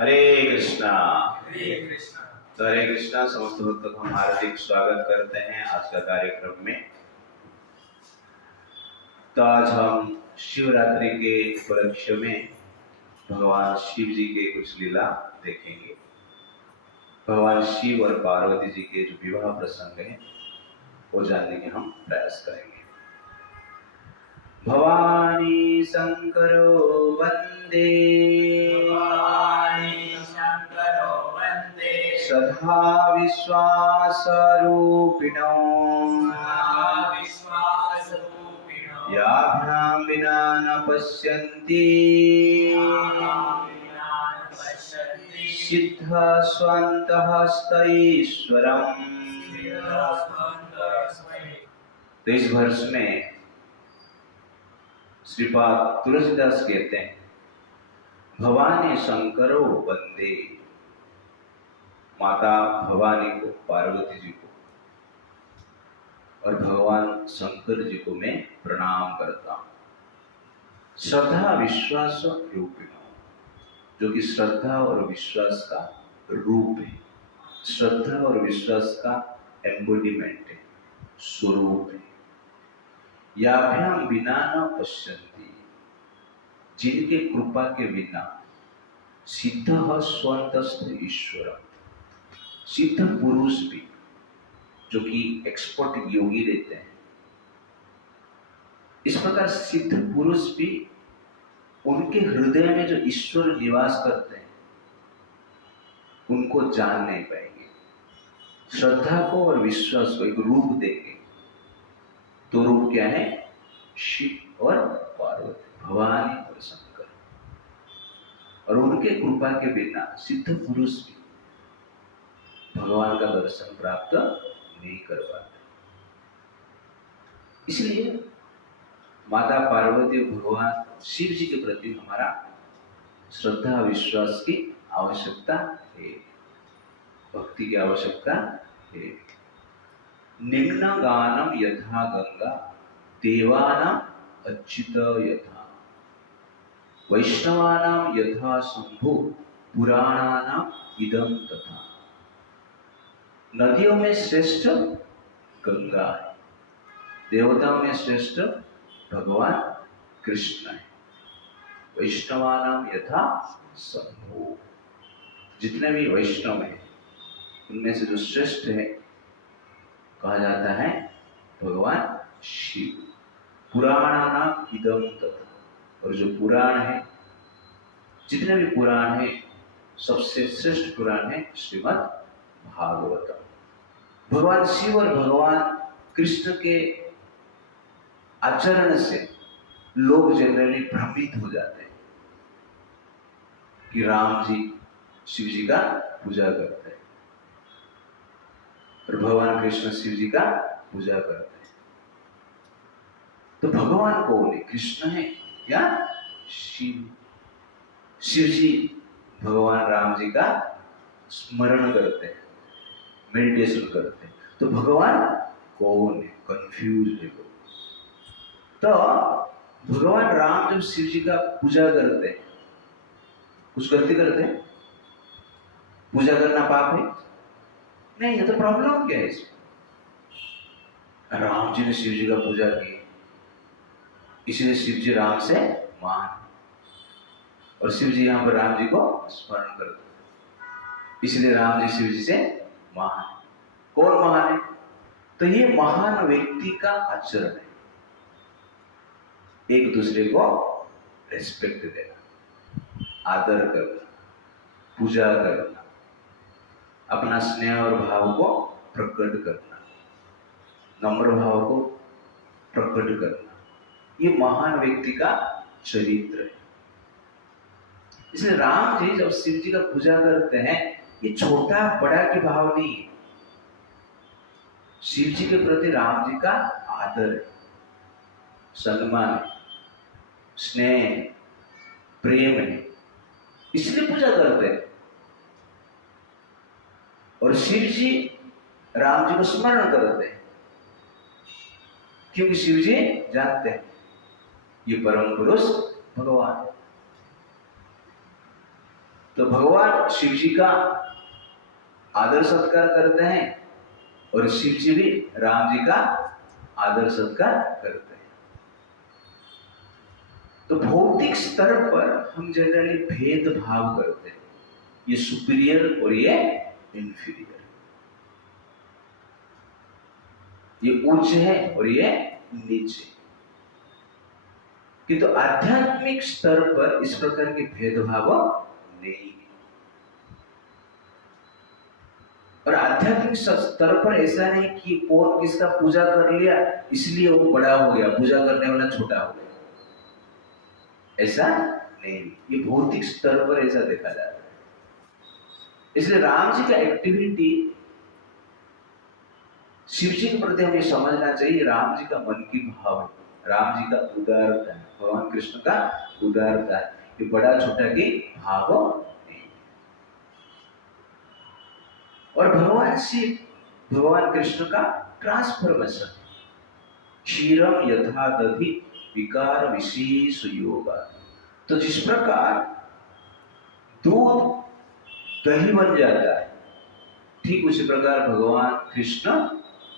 हरे कृष्णा। हरे कृष्णा। तो हरे कृष्णा समस्त भक्तों का हम हार्दिक स्वागत करते हैं आज का कार्यक्रम में। तो आज हम शिवरात्रि के उपलक्ष्य में भगवान शिव जी के कुछ लीला देखेंगे। भगवान शिव और पार्वती जी के जो विवाह प्रसंग है वो जानने के हम प्रयास करेंगे। भवानी शंकरो वंदे, भवानी शंकरो वंदे, सदा विश्वासरूपिणो, विश्वासरूपिणो, याभ्यां विना न पश्यन्ति, सिद्ध स्वन्तः स्तईश्वरम्। तो इस वर्ष में श्रीपाद तुलसीदास कहते हैं, भवानी शंकरो वंदे, माता भवानी को, पार्वती जी को और भगवान शंकर जी को मैं प्रणाम करता हूं। श्रद्धा विश्वास रूपिणो, जो कि श्रद्धा और विश्वास का रूप है, श्रद्धा और विश्वास का एम्बोडिमेंट है, स्वरूप है। याभ्याम बिना न पश्यन्ति, जिनके कृपा के बिना सिद्ध स्वंतस्थ ईश्वर, सिद्ध पुरुष भी जो कि एक्सपर्ट योगी रहते हैं, इस प्रकार सिद्ध पुरुष भी उनके हृदय में जो ईश्वर निवास करते हैं उनको जान नहीं पाएंगे। श्रद्धा को और विश्वास को एक रूप देंगे, तो रूप क्या है? शिव और पार्वती, भवानी और शंकर। और उनके कृपा के बिना सिद्ध पुरुष भी भगवान का दर्शन प्राप्त नहीं कर पाते। इसलिए माता पार्वती और भगवान शिव जी के प्रति हमारा श्रद्धा विश्वास की आवश्यकता है, भक्ति की आवश्यकता है। निम्न गानम यथा गंगा, देवानाम अच्युत यथा, वैष्णवानाम यथा शंभु, पुराणानाम इदम तथा। नदियों में श्रेष्ठ गंगा है, देवताओं में श्रेष्ठ भगवान कृष्ण है, वैष्णवानाम यथा शंभु, जितने भी वैष्णव हैं उनमें से जो श्रेष्ठ है कहा जाता है भगवान शिव। पुराणानाम इदम तथा, और जो पुराण है, जितने भी पुराण है, सबसे श्रेष्ठ पुराण है श्रीमद् भागवतम। भगवान शिव और भगवान कृष्ण के आचरण से लोग जनरली भ्रमित हो जाते हैं कि राम जी शिव जी का पूजा करते हैं और भगवान कृष्ण शिव जी का पूजा करते हैं। तो भगवान कौन है? कृष्ण है या शिव? शिव जी भगवान राम जी का स्मरण करते हैं, मेडिटेशन करते हैं। तो भगवान कौन है? कंफ्यूज है वो। तो भगवान राम जब शिव जी का पूजा करते हैं, कुछ गलती करते हैं? पूजा करना पाप है? नहीं। ये तो प्रॉब्लम क्या है इसमें? राम जी ने शिव जी का पूजा की, इसलिए शिव जी राम से महान, और शिव जी यहाँ पर राम जी को स्मरण करते हैं, इसलिए राम जी शिव जी से महान। कौन महान है? तो ये महान व्यक्ति का आचरण है, एक दूसरे को रेस्पेक्ट देना, आदर करना, पूजा करना, अपना स्नेह और भाव को प्रकट करना, नम्र भाव को प्रकट करना, ये महान व्यक्ति का चरित्र है। इसलिए राम जी जब शिव जी का पूजा करते हैं, ये छोटा बड़ा की भाव नहीं है, शिव जी के प्रति राम जी का आदर है, सम्मान है, स्नेह है, प्रेम है, इसलिए पूजा करते हैं। और शिव जी राम जी को स्मरण करते हैं, क्योंकि शिव जी जानते हैं ये परम पुरुष भगवान है। तो भगवान शिव जी का आदर सत्कार करते हैं और शिव जी भी राम जी का आदर सत्कार करते हैं। तो भौतिक स्तर पर हम जनरली भेदभाव करते हैं, ये सुपीरियर और ये इंफीरियर, ये उच्च है और ये नीचे। किंतु आध्यात्मिक स्तर पर इस प्रकार के भेदभाव नहीं है। और आध्यात्मिक स्तर पर ऐसा नहीं कि कौन किसका पूजा कर लिया इसलिए वो बड़ा हो गया, पूजा करने वाला छोटा हो गया, ऐसा नहीं। ये भौतिक स्तर पर ऐसा देखा जाता है। इसलिए राम जी का एक्टिविटी शिव जी के प्रति हमें समझना चाहिए, राम जी का मन की भाव है, राम जी का उदारता है, भगवान कृष्ण का उदारता है, ये बड़ा छोटा की भाव नहीं। और भगवान शिव, भगवान कृष्ण का ट्रांसफॉर्मेशन, क्षीरम यथा दधि विकार विशेष योगा। तो जिस प्रकार दूध दही बन जाता है, ठीक उसी प्रकार भगवान कृष्ण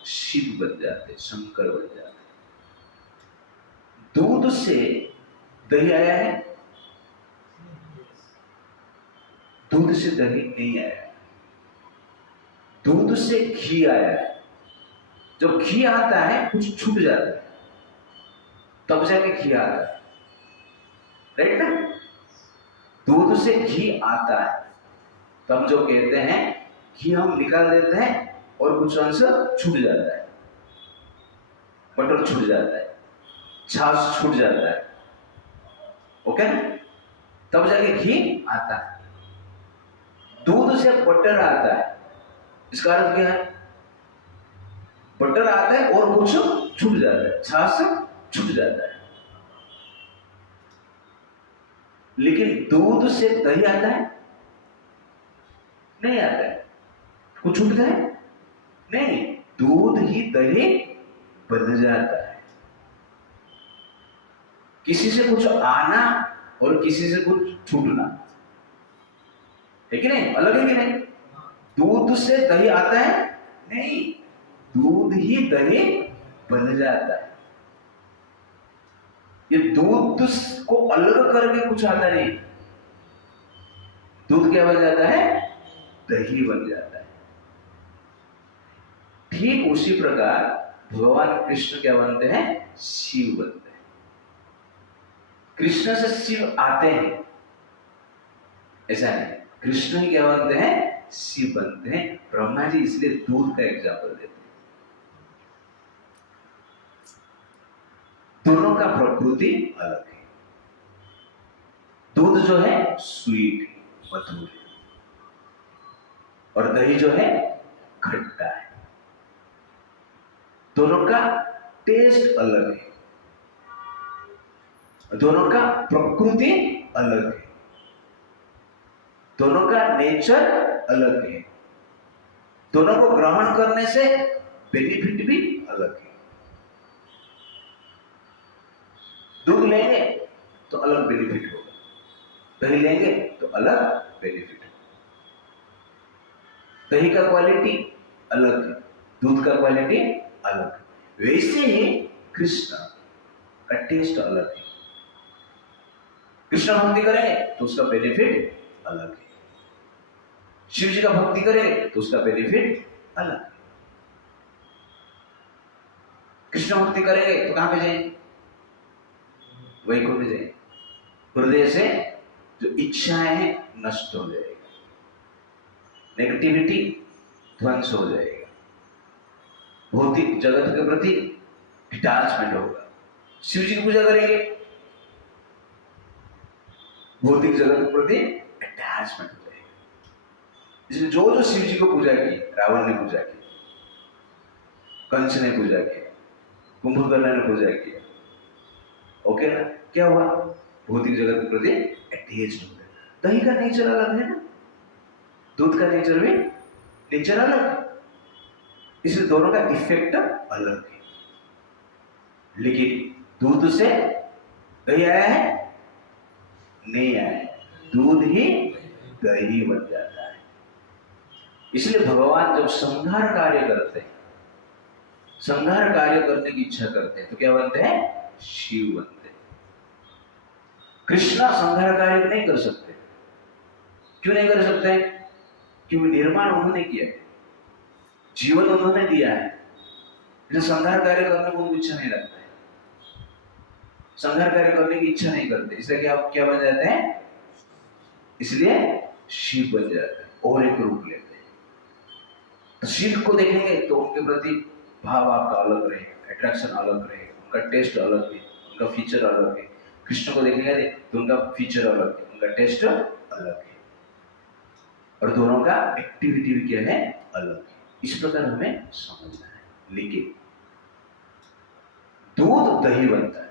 शिव बन जाते, शंकर बन जाते। दूध से दही आया है, दूध से दही नहीं आया, दूध से घी आया है। जब घी आता है कुछ छूट जाता है, तब जाके घी आता है, राइट ना? दूध से घी आता है, तब जो कहते हैं घी हम निकाल देते हैं और कुछ अंश छूट जाता है, बटर छूट जाता है, छाछ छूट जाता है, ओके ना? तब जाके घी आता है। दूध से बटर आता है, इसका अर्थ क्या है? बटर आता है और कुछ छूट जाता है, छाछ छूट जाता है। लेकिन दूध से दही आता है? नहीं आता है। कुछ छूटता है? नहीं, दूध ही दही बन जाता है। किसी से कुछ आना और किसी से कुछ छूटना है कि नहीं? अलग है कि नहीं? दूध से दही आता है? नहीं, दूध ही दही बन जाता है। ये दूध को अलग करके कुछ आता नहीं, दूध क्या बन जाता है? दही बन जाता है। ठीक उसी प्रकार भगवान कृष्ण क्या बनते हैं? शिव बनते हैं। कृष्ण से शिव आते हैं ऐसा नहीं, कृष्ण ही क्या बनते हैं? शिव बनते हैं। ब्रह्मा जी इसलिए दूध का एग्जाम्पल देते हैं। दोनों का प्रकृति अलग है। दूध जो है स्वीट, मधुर है, और दही जो है खट्टा है। दोनों का टेस्ट अलग है, दोनों का प्रकृति अलग है, दोनों का नेचर अलग है, दोनों को ग्रहण करने से बेनिफिट भी अलग है। दूध लेंगे तो अलग बेनिफिट होगा, दही लेंगे तो अलग बेनिफिट होगा। दही का क्वालिटी अलग है, दूध का क्वालिटी अलग है। वैसे ही कृष्ण का टेस्ट अलग है। कृष्ण भक्ति करेंगे तो उसका बेनिफिट अलग है, शिव जी का भक्ति करेंगे तो उसका बेनिफिट अलग है। कृष्ण भक्ति करेंगे तो कहां पे जाएंगे? वैकुंठ जाएंगे। हृदय से जो इच्छाएं हैं नष्ट हो जाएगा, नेगेटिविटी ध्वंस हो जाएगा, भौतिक जगत के प्रति डिटैचमेंट होगा। शिव जी की पूजा करेंगे, भौतिक जगत के प्रति अटैचमेंट हो जाएगा। इसलिए जो शिव जी को पूजा की, रावण ने पूजा की, कंस ने पूजा किया, कुंभकर्ण ने पूजा किया, ओके ना? क्या हुआ? भौतिक जगत के प्रति अटैच हो गए। दही का नेचर अलग है ना, दूध का नेचर भी नेचर अलग है, इसलिए दोनों का इफेक्ट अलग है। लेकिन दूध से दही आया है? नहीं आया है, दूध ही दही बन जाता है। इसलिए भगवान जब संहार कार्य करते हैं, संहार कार्य करने की इच्छा करते हैं, तो क्या बनते हैं? शिव बनते हैं। कृष्णा संहार कार्य नहीं कर सकते। क्यों नहीं कर सकते? क्योंकि निर्माण उन्होंने किया है, जीवन उन्होंने दिया है, इसलिए संहार कार्य करने को उनको इच्छा नहीं लगता है, संहार कार्य करने की इच्छा नहीं करते, इसलिए क्या बन जाते हैं? इसलिए शिव बन जाते हैं और एक रूप लेते हैं। तो शिव को देखेंगे तो उनके प्रति भाव आपका अलग रहेगा, अट्रैक्शन अलग रहेगा, उनका टेस्ट अलग है, उनका फीचर अलग है। कृष्ण को देखेंगे तो उनका फीचर अलग है, उनका टेस्ट अलग है, और दोनों का एक्टिविटी भी क्या है? अलग है। इस प्रकार हमें समझना है। लेकिन दूध दही बनता है,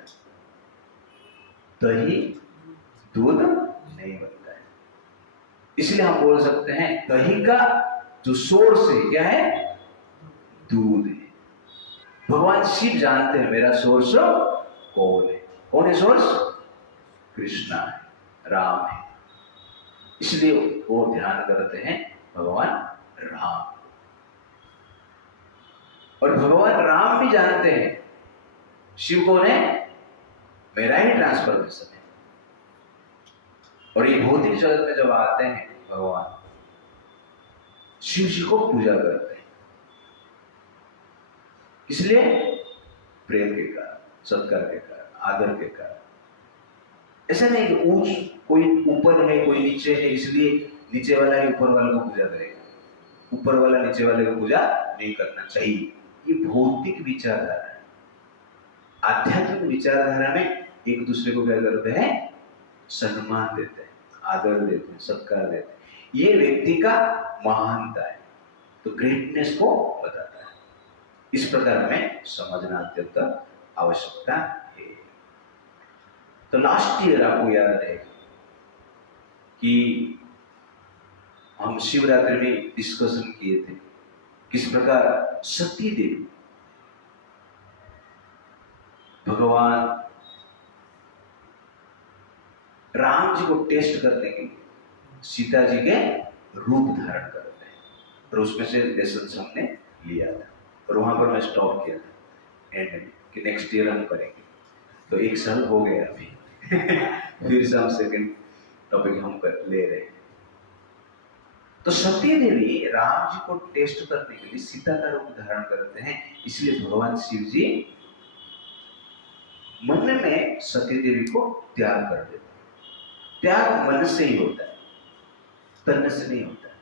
दही दूध नहीं बनता है। इसलिए हम बोल सकते हैं दही का जो सोर्स है क्या है? दूध है। भगवान शिव जानते हैं मेरा सोर्स कौन है। कौन है सोर्स? कृष्णा है, राम है। इसलिए वो ध्यान करते हैं भगवान राम। और भगवान राम भी जानते हैं शिव कौन है? मेरा ही ट्रांसफॉर्मेशन है। और ये भौतिक जगत में जब आते हैं भगवान शिव जी को पूजा करते हैं, इसलिए प्रेम के कारण, सत्कार के कारण, आदर के कारण। ऐसा नहीं कि कोई ऊपर है कोई नीचे है, इसलिए नीचे वाला ही ऊपर वाले को पूजा करेगा, ऊपर वाला नीचे वाले को पूजा नहीं करना चाहिए। ये भौतिक विचारधारा है। आध्यात्मिक विचारधारा में एक दूसरे को क्या करते हैं? सम्मान देते हैं, आदर देते हैं, सत्कार देते हैं। ये व्यक्ति का महानता है, तो ग्रेटनेस को बताता है। इस प्रकार हमें समझना अत्यंत आवश्यकता है। तो लास्ट ईयर आपको याद रहेगा कि हम शिवरात्रि में डिस्कशन किए थे किस प्रकार सती देवी भगवान राम जी को टेस्ट करने के लिए सीता जी के रूप धारण करते हैं, और उसमें से लेसन हमने लिया था, और वहां पर मैं स्टॉप किया था एंड में कि नेक्स्ट ईयर हम करेंगे। तो 1 साल हो गया अभी फिर से हम सेकंड टॉपिक हम ले रहे हैं। तो सती देवी राम जी को टेस्ट करने के लिए सीता का रूप धारण करते हैं, इसलिए भगवान शिव जी मन में सती देवी को त्याग कर देते हैं। त्याग मन से ही होता है, तन से नहीं होता है।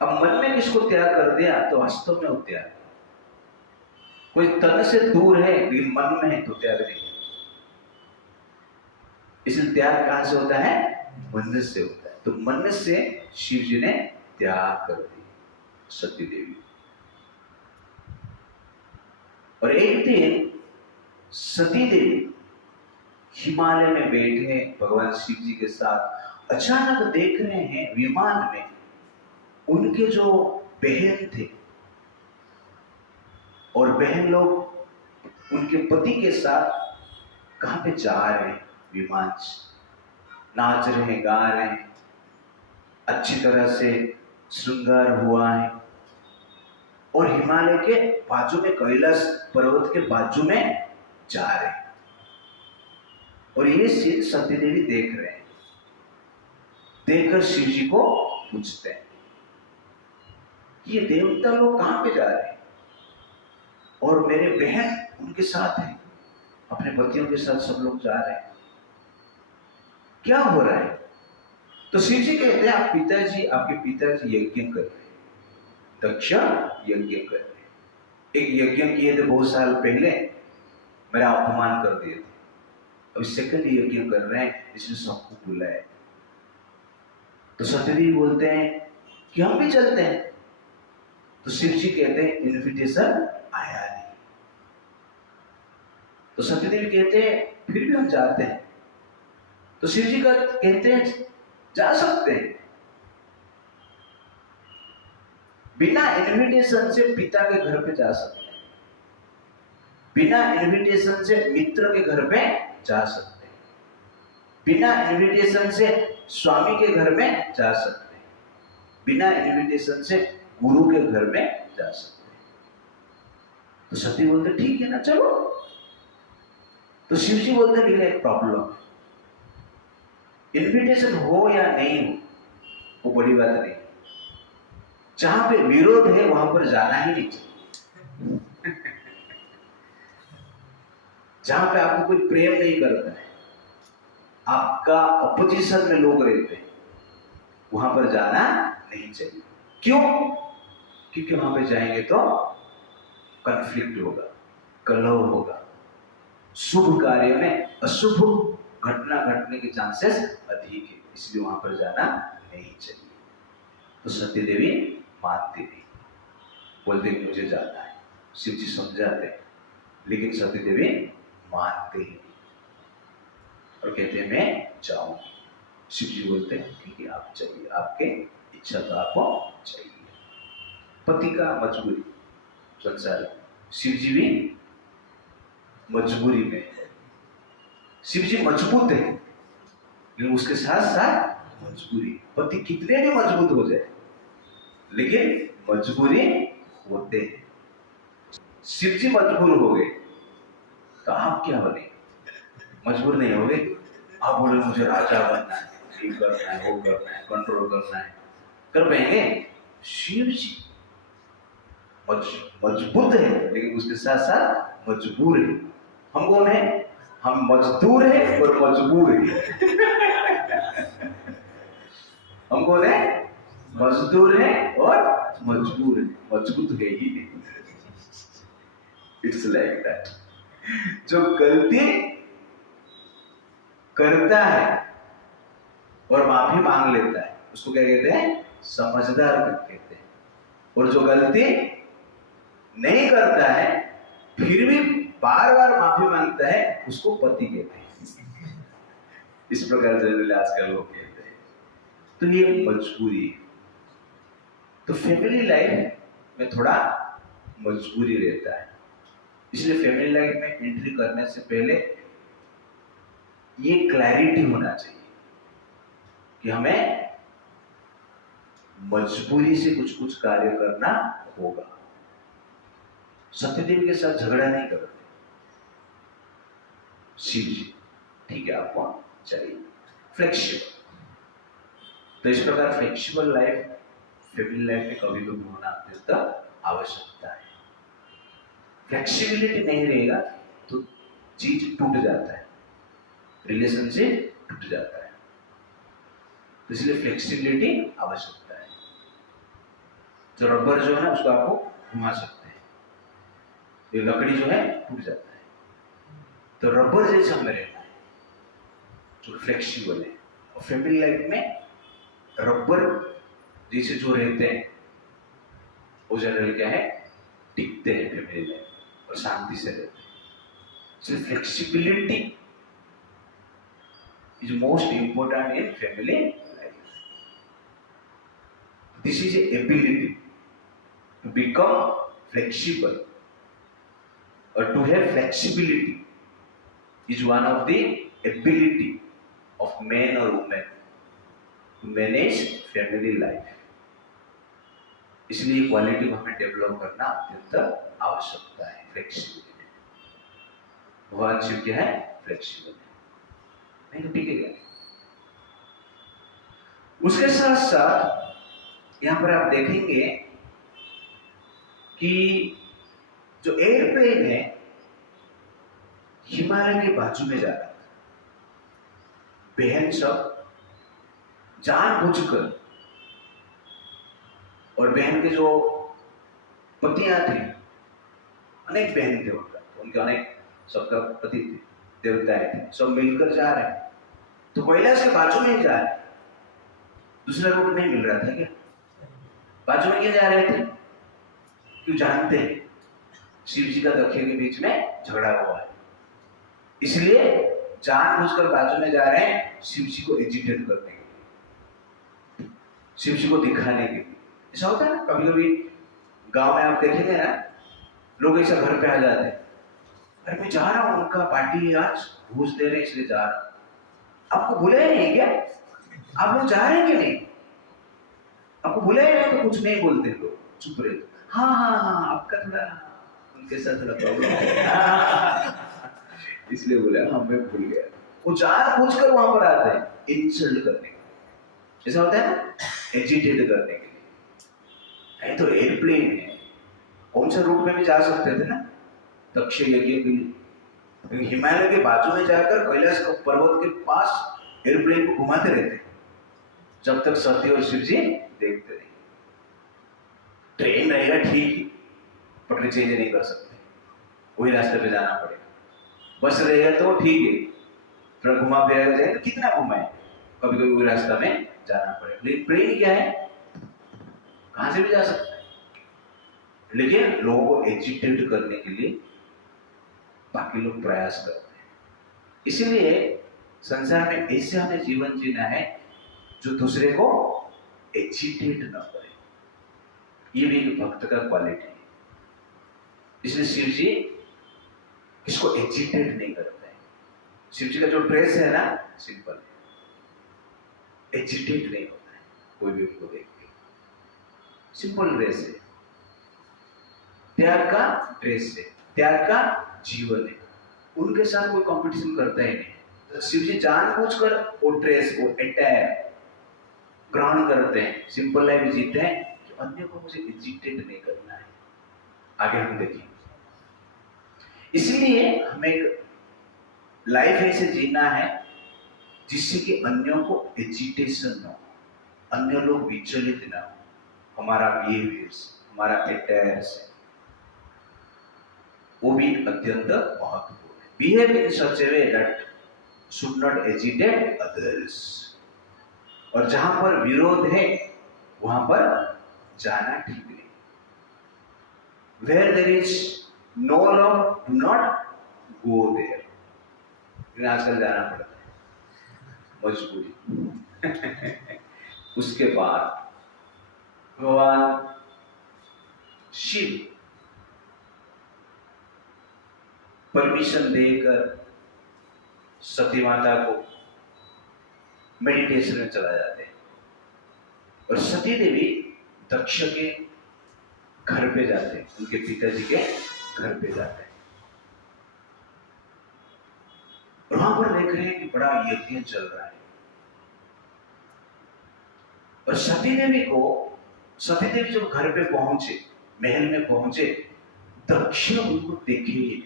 अब मन में किसको त्याग कर दिया तो वास्तव में वो त्याग। कोई तन से दूर है लेकिन मन में है तो त्याग नहीं है। इसलिए त्याग कहां से होता है? मन से होता है। तो मन से शिव जी ने त्याग कर दी सती देवी। और एक दिन सती देवी हिमालय में बैठे भगवान शिव जी के साथ अचानक देख रहे हैं विमान में उनके जो बहन थे, और बहन लोग उनके पति के साथ कहां पे जा रहे हैं? विमान से नाच रहे हैं, गा रहे हैं, अच्छी तरह से श्रृंगार हुआ है, और हिमालय के बाजू में कैलाश पर्वत के बाजू में जा रहे हैं। और ये सीन सती देवी देख रहे हैं। देखकर शिव जी को पूछते हैं कि ये देवता लोग कहां पे जा रहे हैं, और मेरे बहन उनके साथ हैं, अपने पतियों के साथ सब लोग जा रहे हैं, क्या हो रहा है? तो शिव जी कहते हैं आपके पिताजी यज्ञ कर रहे हैं, दक्ष यज्ञ कर रहे हैं। एक यज्ञ किए थे बहुत साल पहले, मेरा अपमान कर दिए थे, अभी सेकंड यज्ञ कर रहे हैं, इसलिए सबको बुलाया। तो सती बोलते हैं कि हम भी चलते हैं। तो शिव जी कहते हैं इन्विटेशन आया नहीं। तो सती देवी कहते हैं फिर भी हम जाते हैं। तो शिव जी कहते हैं जा सकते हैं। बिना इन्विटेशन से पिता के घर पे जा सकते हैं, बिना इन्विटेशन से मित्र के घर पे जा सकते हैं, बिना इन्विटेशन से स्वामी के घर में जा सकते हैं, बिना इनविटेशन से गुरु के घर में जा सकते हैं। तो सती बोलते ठीक है ना, चलो। तो शिव जी बोलते नहीं, एक प्रॉब्लम, इनविटेशन हो या नहीं हो वो बड़ी बात नहीं, जहां पे विरोध है वहां पर जाना ही नहीं चाहिए। जहां पे आपको कोई प्रेम नहीं करता है, आपका अपोजिशन में लोग रहते हैं, वहां पर जाना नहीं चाहिए। क्यों? क्योंकि वहां पे जाएंगे तो कॉन्फ्लिक्ट होगा, कलह होगा, शुभ कार्य में अशुभ घटना घटने के चांसेस अधिक है, इसलिए वहां पर जाना नहीं चाहिए। तो सती देवी मानती नहीं, बोलते कि मुझे जाना है। शिव जी समझाते हैं, लेकिन सती देवी मानते ही नहीं और कहते हैं मैं जाऊंगी। शिव जी बोलते हैं ठीक है, आप चाहिए, आपके इच्छा तो आपको चाहिए। पति का मजबूरी संसार, शिव जी भी मजबूरी में है। शिव जी मजबूत है, लेकिन उसके साथ साथ मजबूरी। पति कितने भी मजबूत हो जाए, लेकिन मजबूरी होते हैं। शिव जी मजबूर हो गए तो आप क्या बने? मजबूर नहीं हो गए। आप बोले मुझे राजा बनना है, ये करना है, वो करना है, कंट्रोल करना है, कर पाएंगे? शिव जी मजबूत है, लेकिन उसके साथ साथ मजबूर है। हम कौन है? हम मजदूर है और मजबूर है। हम कौन है? मजदूर है और मजबूर है, मजबूत है ही नहीं। It's like that. जो गलती करता है और माफी मांग लेता है उसको क्या कहते हैं? समझदार कहते हैं। और जो गलती नहीं करता है फिर भी बार बार माफी मांगता है उसको पति कहते हैं। इस प्रकार जनरली आजकल लोग कहते हैं। तो ये मजबूरी है। तो फैमिली लाइफ में थोड़ा मजबूरी रहता है, इसलिए फैमिली लाइफ में एंट्री करने से पहले ये क्लैरिटी होना चाहिए कि हमें मजबूरी से कुछ कार्य करना होगा। सत्यदेव के साथ झगड़ा नहीं करते शिव जी, ठीक है, आपको चाहिए फ्लेक्सिबल। तो इस प्रकार फ्लेक्सिबल लाइफ फैमिली लाइफ में कभी कभी होना अत्यंत आवश्यकता है। फ्लेक्सिबिलिटी नहीं रहेगा तो चीज टूट जाता है, रिलेशनशिप टूट जाता है। तो इसलिए फ्लेक्सिबिलिटी आवश्यकता है। तो रबर जो है ना उसको आपको घुमा सकते हैं, ये लकड़ी जो है टूट जाता है। तो रबर जैसे हमें रहना है जो फ्लेक्सिबल है। और फैमिली लाइफ में रबर जैसे जो रहते हैं वो जनरली क्या है? टिकते हैं फैमिली लाइफ और शांति से रहते हैं। इसलिए flexibility is most important in family life. This is a ability to become flexible, or to have flexibility is one of the ability of men or women to manage family life. इसलिए quality को हमें develop करना अत्यंत आवश्यकता है, flexibility. भगवान शिव क्या है? फ्लेक्सिबल है, नहीं तो टिकेगा। उसके साथ साथ यहां पर आप देखेंगे कि जो एयरप्लेन है हिमालय के बाजू में जा रहा था। बहन सब जानबूझकर, और बहन के जो पतियां थे, अनेक बहन थे उनके अनेक सबका पति थे, देवताएं थे, सब मिलकर जा रहे हैं। तो कैलाश के बाजू में ही जा रहे, दूसरा रूट नहीं मिल रहा था क्या? बाजू में क्यों जा रहे थे? क्यों? जानते हैं शिव जी का दक्षिण के बीच में झगड़ा हुआ है, इसलिए जानबूझकर बाजू में जा रहे हैं शिव जी को एजिटेट करने के लिए, शिव जी को दिखाने के लिए। ऐसा होता है ना कभी कभी गांव में, आप देखेंगे ना, लोग ऐसा घर पे आ जाते हैं, अरे मैं जा रहा हूँ, उनका पार्टी आज भोज दे रहे इसलिए जा रहा हूँ। आपको बुलाया नहीं क्या? आप लोग जा रहे हैं कि नहीं? आपको बुलाया तो कुछ नहीं बोलते लोग, चुप रहे। हाँ हाँ हाँ, आपका थोड़ा उनके साथ थोड़ा प्रॉब्लम है इसलिए बोला हाँ मैं भूल गया। वो चार पूछ कर वहां पर आते हैं इंसल्ट करने के लिए, ऐसा होता है ना, एजिटेट करने के लिए। नहीं तो एयरप्लेन है, कौन सा रूट में भी जा सकते थे ना दक्ष यज्ञ के लिए। हिमालय के बाजू में जाकर कैलाश पर्वत के पास एयरप्लेन को घुमाते रहते जब तक सती और शिव जी देखते नहीं। ट्रेन रहेगा ठीक, पटरी चेंज नहीं कर सकते, वही रास्ते पे जाना पड़ेगा। बस रहेगा तो ठीक है, थोड़ा घुमा फिरा जाएगा, कितना घुमाए, कभी कभी वही रास्ता में जाना पड़ेगा। लेकिन ट्रेन क्या है, कहां से भी जा सकता है। लेकिन लोगों को एजिटेट करने के लिए बाकी लोग प्रयास करते हैं। इसलिए संसार में ऐसे हमें जीवन जीना है जो दूसरे को एजिटेट न करे। ये भी एक भक्त का क्वालिटी है। इसलिए शिव जी इसको एजिटेट नहीं करते हैं। शिव जी का जो ड्रेस है ना सिंपल है, एजिटेट नहीं होता है कोई भी उनको देख के। सिंपल ड्रेस है, त्याग का ड्रेस है, त्याग का जीवन है। उनके साथ कोई कंपटीशन करता ही नहीं। तो शिव जी जानबूझकर वो ड्रेस को अटैक ग्रहण करते हैं, सिंपल लाइफ जीते हैं जो अन्य को मुझे एजिटेट नहीं करना है। आगे हम देखेंगे। इसलिए हमें लाइफ ऐसे जीना है जिससे कि अन्यों को एजिटेशन न हो, अन्य लोग विचलित न हो। हमारा बिहेवियर से, हमारा अटैयर से, वो भी अत्यंत महत्वपूर्ण है। Behave in such A way that should not agitate others. और जहां पर विरोध है वहां पर जाना ठीक नहीं। Where there is no love, do not go there. लेकिन आजकल जाना पड़ता है मजबूरी उसके बाद भगवान शिव परमिशन देकर सती माता को मेडिटेशन में चला जाते हैं और सती देवी दक्ष के घर पे जाते हैं, उनके पिताजी के घर पे जाते हैं। और वहां पर देख रहे हैं कि बड़ा यज्ञ चल रहा है। और सती देवी जब घर पे पहुंचे, महल में पहुंचे, दक्ष उनको देखे ही नहीं।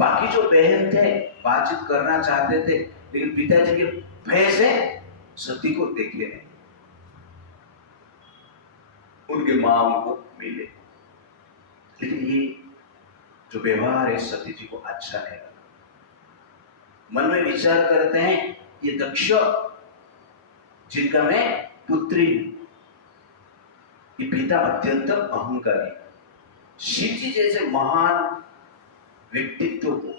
बाकी जो बहन थे बातचीत करना चाहते थे, लेकिन पिताजी के भय से सती को देखे नहीं। उनके मां उनको मिले, लेकिन ये जो व्यवहार है सती जी को अच्छा नहीं लगा। मन में विचार करते हैं ये दक्ष जिनका मैं पुत्री हूं, ये पिता अत्यंत अहंकारी, शिव जी जैसे महान व्यक्तित्व को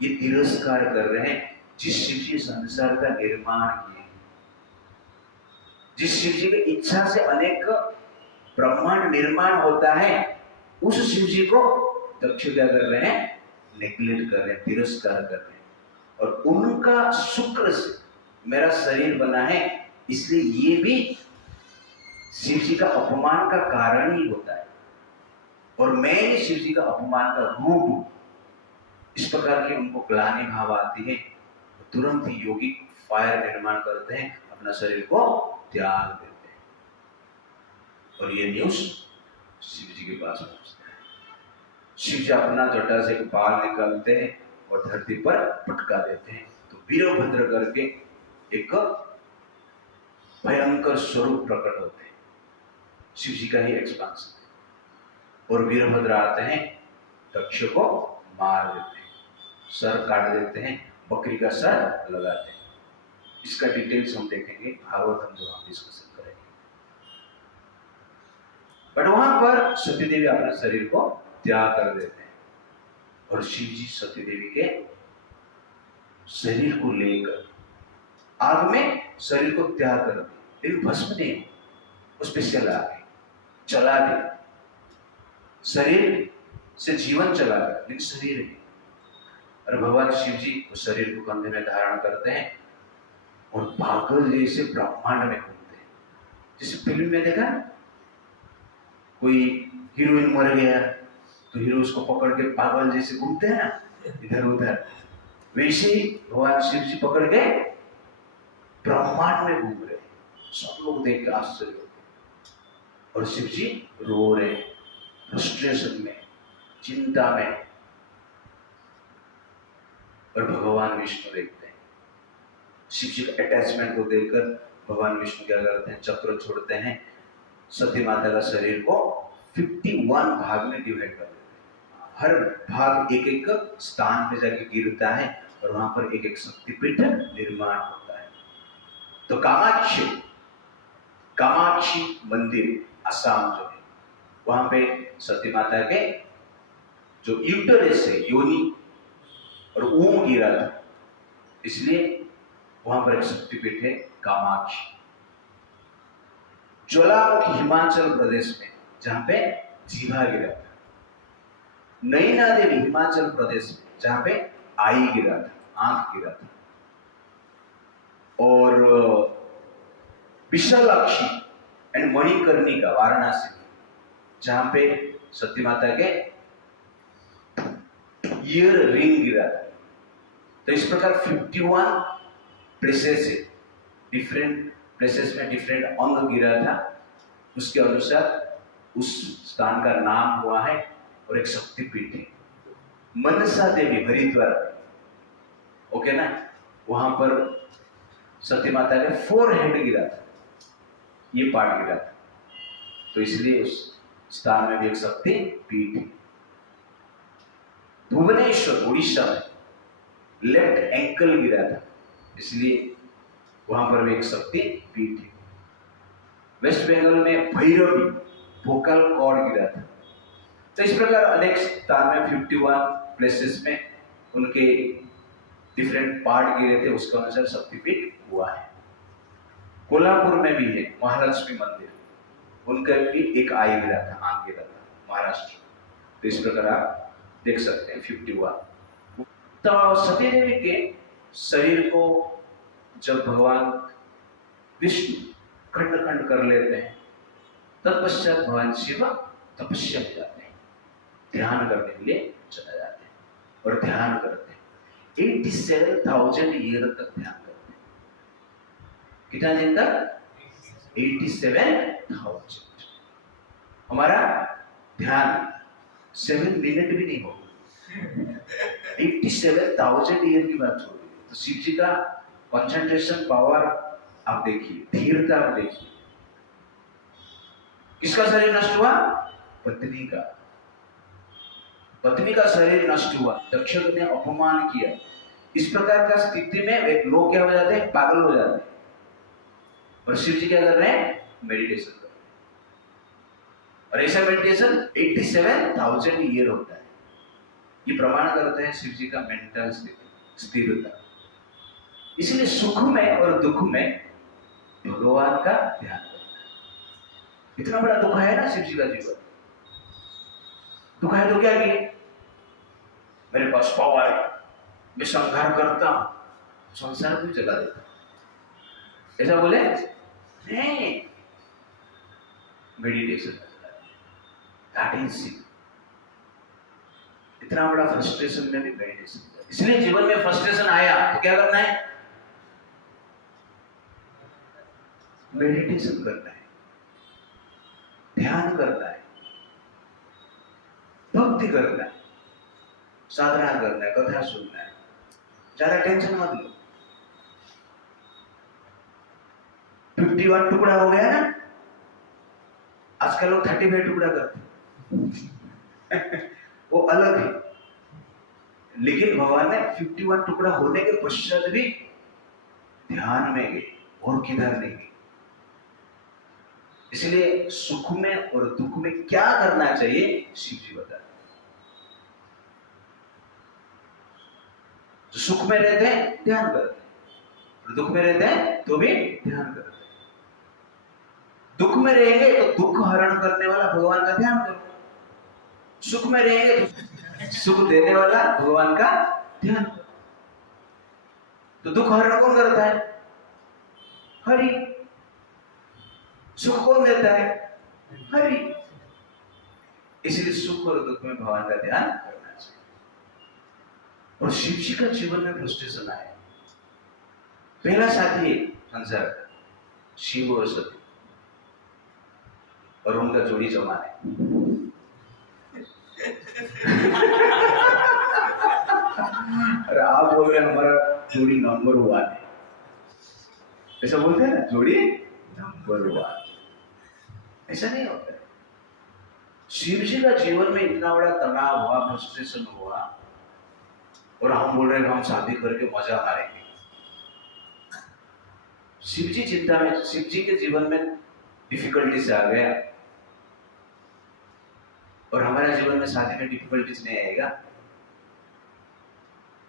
ये तिरस्कार कर रहे हैं, जिस शिव जी संसार का निर्माण किए, जिस शिव जी की इच्छा से अनेक ब्रह्मांड निर्माण होता है, उस शिव जी को दक्ष क्या कर रहे हैं, नेग्लेक्ट कर रहे हैं, तिरस्कार कर रहे हैं। और उनका शुक्र से मेरा शरीर बना है, इसलिए ये भी शिव जी का अपमान का कारण ही होता है और मैं ही शिव जी का अपमान का रूप हूं। इस प्रकार की उनको ग्लानि भाव आती है, तुरंत ही योगी फायर निर्माण करते हैं, अपना शरीर को त्याग देते हैं। और ये न्यूज शिव जी के पास पहुंचता है। शिव जी अपना जटा से एक बाल निकालते हैं और धरती पर पटका देते हैं, तो वीरभद्र करके एक भयंकर स्वरूप प्रकट होते हैं, शिव जी का ही एक्सपांशन है। और वीरभद्र आते हैं, दक्ष को मार देते हैं, सर काट देते हैं, बकरी का सर लगाते हैं। इसका डिटेल्स हम देखेंगे भागवत हम जो हम डिस्कशन करेंगे। बट वहां पर सती देवी अपने शरीर को त्याग कर देते हैं और शिव जी सती देवी के शरीर को लेकर आग में शरीर को त्याग कर दिया, लेकिन भस्म नहीं, उस पर चला दिया। शरीर से जीवन चला गया, लेकिन शरीर नहीं। और भगवान शिव जी उस शरीर को कंधे में धारण करते हैं और पागल जैसे ब्रह्मांड में घूमते हैं। जैसे फिल्म में देखा, कोई हीरोइन मर गया तो हीरो उसको पकड़ के पागल जैसे घूमते हैं ना इधर उधर, वैसे ही भगवान शिव जी पकड़ के ब्रह्मांड में घूम रहे। सब लोग देख के आश्चर्य होते और शिव जी रो रहे, फ्रस्ट्रेशन में, चिंता में। और भगवान विष्णु देखते हैं। शिव जी का अटैचमेंट को देखकर भगवान विष्णु क्या करते हैं, चक्र छोड़ते हैं, सती माता का शरीर को 51 भाग में डिवाइड कर देते हैं। हर भाग एक एक स्थान पे जाके गिरता है और वहां पर एक एक शक्तिपीठ निर्माण होता है। तो कामाक्षी मंदिर असम जो है, वहां पे सती माता के जो यूटरस है, योनि और ऊम गिरा था, इसलिए वहां पर एक शक्तिपीठ है कामाक्षी। ज्वालामुखी हिमाचल प्रदेश में, जहां पे जीवा गिरा था। नैना देवी हिमाचल प्रदेश में, जहां पे आई गिरा था, आंख गिरा था। और विशालाक्षी एंड मणिकर्णिका वाराणसी में, जहां पे सती माता के ईयर रिंग गिरा था। तो इस प्रकार 51 प्लेसेस है, डिफरेंट प्लेसेस में डिफरेंट अंग गिरा था। उसके अनुसार उस स्थान का नाम हुआ है और एक शक्तिपीठ है। मनसा देवी हरिद्वार, ओके ना, वहां पर सती माता के 4 हेड गिरा था, ये पार्ट गिरा था, तो इसलिए उस स्थान में भी एक शक्तिपीठ है। भुवनेश्वर उड़ीसा में लेफ्ट एंकल गिरा था, इसलिए वहां पर भी एक शक्तिपीठ है। वेस्ट बंगाल में भैरवी वोकल कॉर्ड गिरा था। तो इस प्रकार अनेक स्थान में 51 प्लेसेस में उनके डिफरेंट पार्ट गिरे थे, उसके अनुसार शक्तिपीठ हुआ है। कोल्हापुर में भी है महालक्ष्मी मंदिर, उनका भी एक आई गिरा था, आंख गिरा था, महाराष्ट्र। तो इस प्रकार आप देख सकते हैं 51। तो सती देवी के शरीर को जब भगवान विष्णु खंड खंड कर लेते हैं, तत्पश्चात भगवान शिव तपस्या में जाते हैं, ध्यान करने के लिए चले जाते हैं और ध्यान करते हैं। 87,000 ईयर तक ध्यान करते हैं। कितना दिन तक? 87,000। हमारा ध्यान 7 मिनट भी नहीं होगा। 87,000 ईयर की बात हो रही है। तो शिव जी का कंसंट्रेशन पावर आप देखिए, धीरता आप देखिए। किसका शरीर नष्ट हुआ? पत्नी का। पत्नी का शरीर नष्ट हुआ, दक्षिण ने अपमान किया। इस प्रकार का स्थिति में लोग क्या हो जाते हैं? पागल हो जाते हैं। और शिव जी क्या कर रहे हैं? मेडिटेशन कर रहे हैं। और ऐसा मेडिटेशन 87,000 ईयर होता है। ये प्रमाण करते हैं शिव जी का मेंटल स्थिरता। इसलिए सुख में और दुख में भगवान का ध्यान करना है। इतना बड़ा दुख है ना शिव जी का जीवन। दुख है तो क्या किए? मेरे पास पावर है, मैं संहार करता हूं, संसार को जगा देता, ऐसा बोले नहीं। मेडिटेशन इतना बड़ा फ्रस्ट्रेशन में भी मेडिटेशन। इसलिए जीवन में फ्रस्ट्रेशन आया तो क्या करना है? मेडिटेशन करना है, ध्यान करना है, भक्ति करना है, साधना करना है, कथा सुनना है। ज्यादा टेंशन मत लो। 51 टुकड़ा हो गया ना, आजकल लोग 35 टुकड़ा करते वो अलग है। लेकिन भगवान ने 51 टुकड़ा होने के पश्चात भी ध्यान में गए और किधर नहीं गए। इसलिए सुख में और दुख में क्या करना चाहिए शिव जी बता। तो सुख में रहते हैं ध्यान करते हैं, और दुख में रहते हैं तो भी ध्यान करते हैं। दुख में रहेंगे तो दुख हरण करने वाला भगवान का ध्यान करो, सुख में रहेंगे तो सुख देने वाला भगवान का ध्यान करो। तो दुख हरण कौन करता है? हरि। सुख कौन देता है? हरि। इसलिए सुख और दुख में भगवान का ध्यान करना चाहिए। और शिव जी का जीवन में फ्रस्ट्रेशन आया। पहला साथी है संसार का, शिव और सती, और उनका जोड़ी जवान है। अरे आप बोल रहे हैं हमारा जोड़ी नंबर 1 है, ऐसा बोलते हैं ना, जोड़ी नंबर 1। ऐसा नहीं होता है। शिव जी का जीवन में इतना बड़ा तनाव हुआ, फ्रस्ट्रेशन हुआ, और हम बोल रहे हैं हम शादी करके मजा मारेंगे। शिव जी चिंता में, शिव जी के जीवन में डिफिकल्टीज आ गया, और हमारे जीवन में शादी में डिफिकल्टीज नहीं आएगा।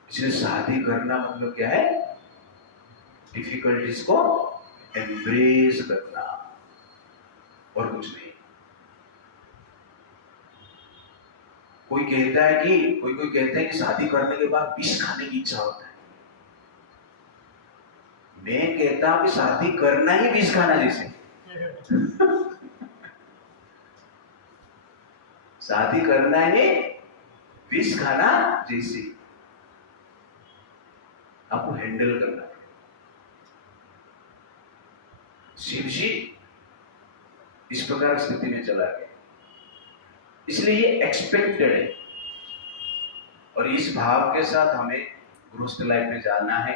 इसलिए शादी करना मतलब क्या है? डिफिकल्टीज को एम्ब्रेस करना, और कुछ नहीं। कोई कहता है कि कोई कहता है कि शादी करने के बाद विष खाने की इच्छा होता है। मैं कहता हूं कि शादी करना ही विष खाना जैसे। शादी करना है विष खाना जैसे, आपको हैंडल करना है। शिव जी इस प्रकार स्थिति में चला गया, इसलिए ये एक्सपेक्टेड है। और इस भाव के साथ हमें गृहस्थ लाइफ में जाना है,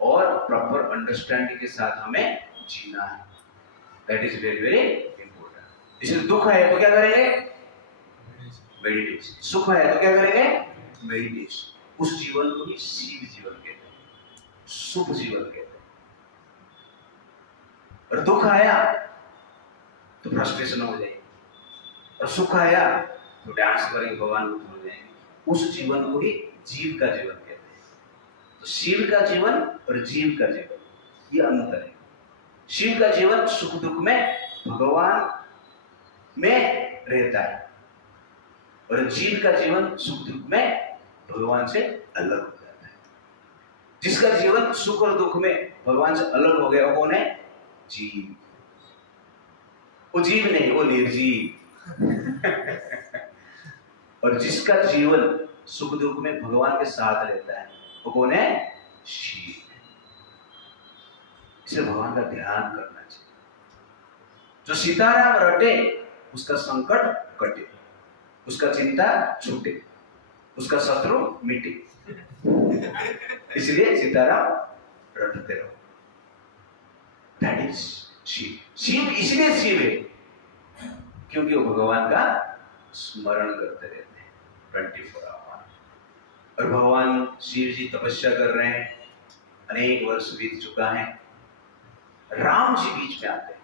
और प्रॉपर अंडरस्टैंडिंग के साथ हमें जीना है। That is very very important. इसलिए दुख है तो क्या करेंगे? मेडिटेशन। सुख है तो क्या करेंगे? मेडिटेशन। उस जीवन को ही शिव जीवन कहते हैं, शुभ जीवन कहते हैं। और दुख आया तो फ्रस्ट्रेशन हो जाएगी, और सुख आया तो डांस करेंगे, भगवान को भूल जाएंगे। उस जीवन को ही जीव का जीवन कहते हैं। तो शिव का जीवन और जीव का जीवन, ये अंतर है। शिव का जीवन सुख दुख में भगवान में रहता है, और जीव का जीवन सुख दुख में भगवान से अलग हो जाता है। जिसका जीवन सुख और दुख में भगवान से अलग हो गया, वो कौन है? जीव। वो जीव नहीं, वो निर्जीव। और जिसका जीवन सुख दुख में भगवान के साथ रहता है, वो कौन है? शिव। इसे भगवान का ध्यान करना चाहिए। जो सीताराम रटे उसका संकट कटे, उसका चिंता छूटे, उसका शत्रु मिटे। इसलिए सीताराम रटते रहो। That is Shiv. शिव इसलिए शिव है क्योंकि वो भगवान का स्मरण करते रहते हैं 24 आवर। और भगवान शिव जी तपस्या कर रहे हैं, अनेक वर्ष बीत चुका है। राम जी बीच में आते हैं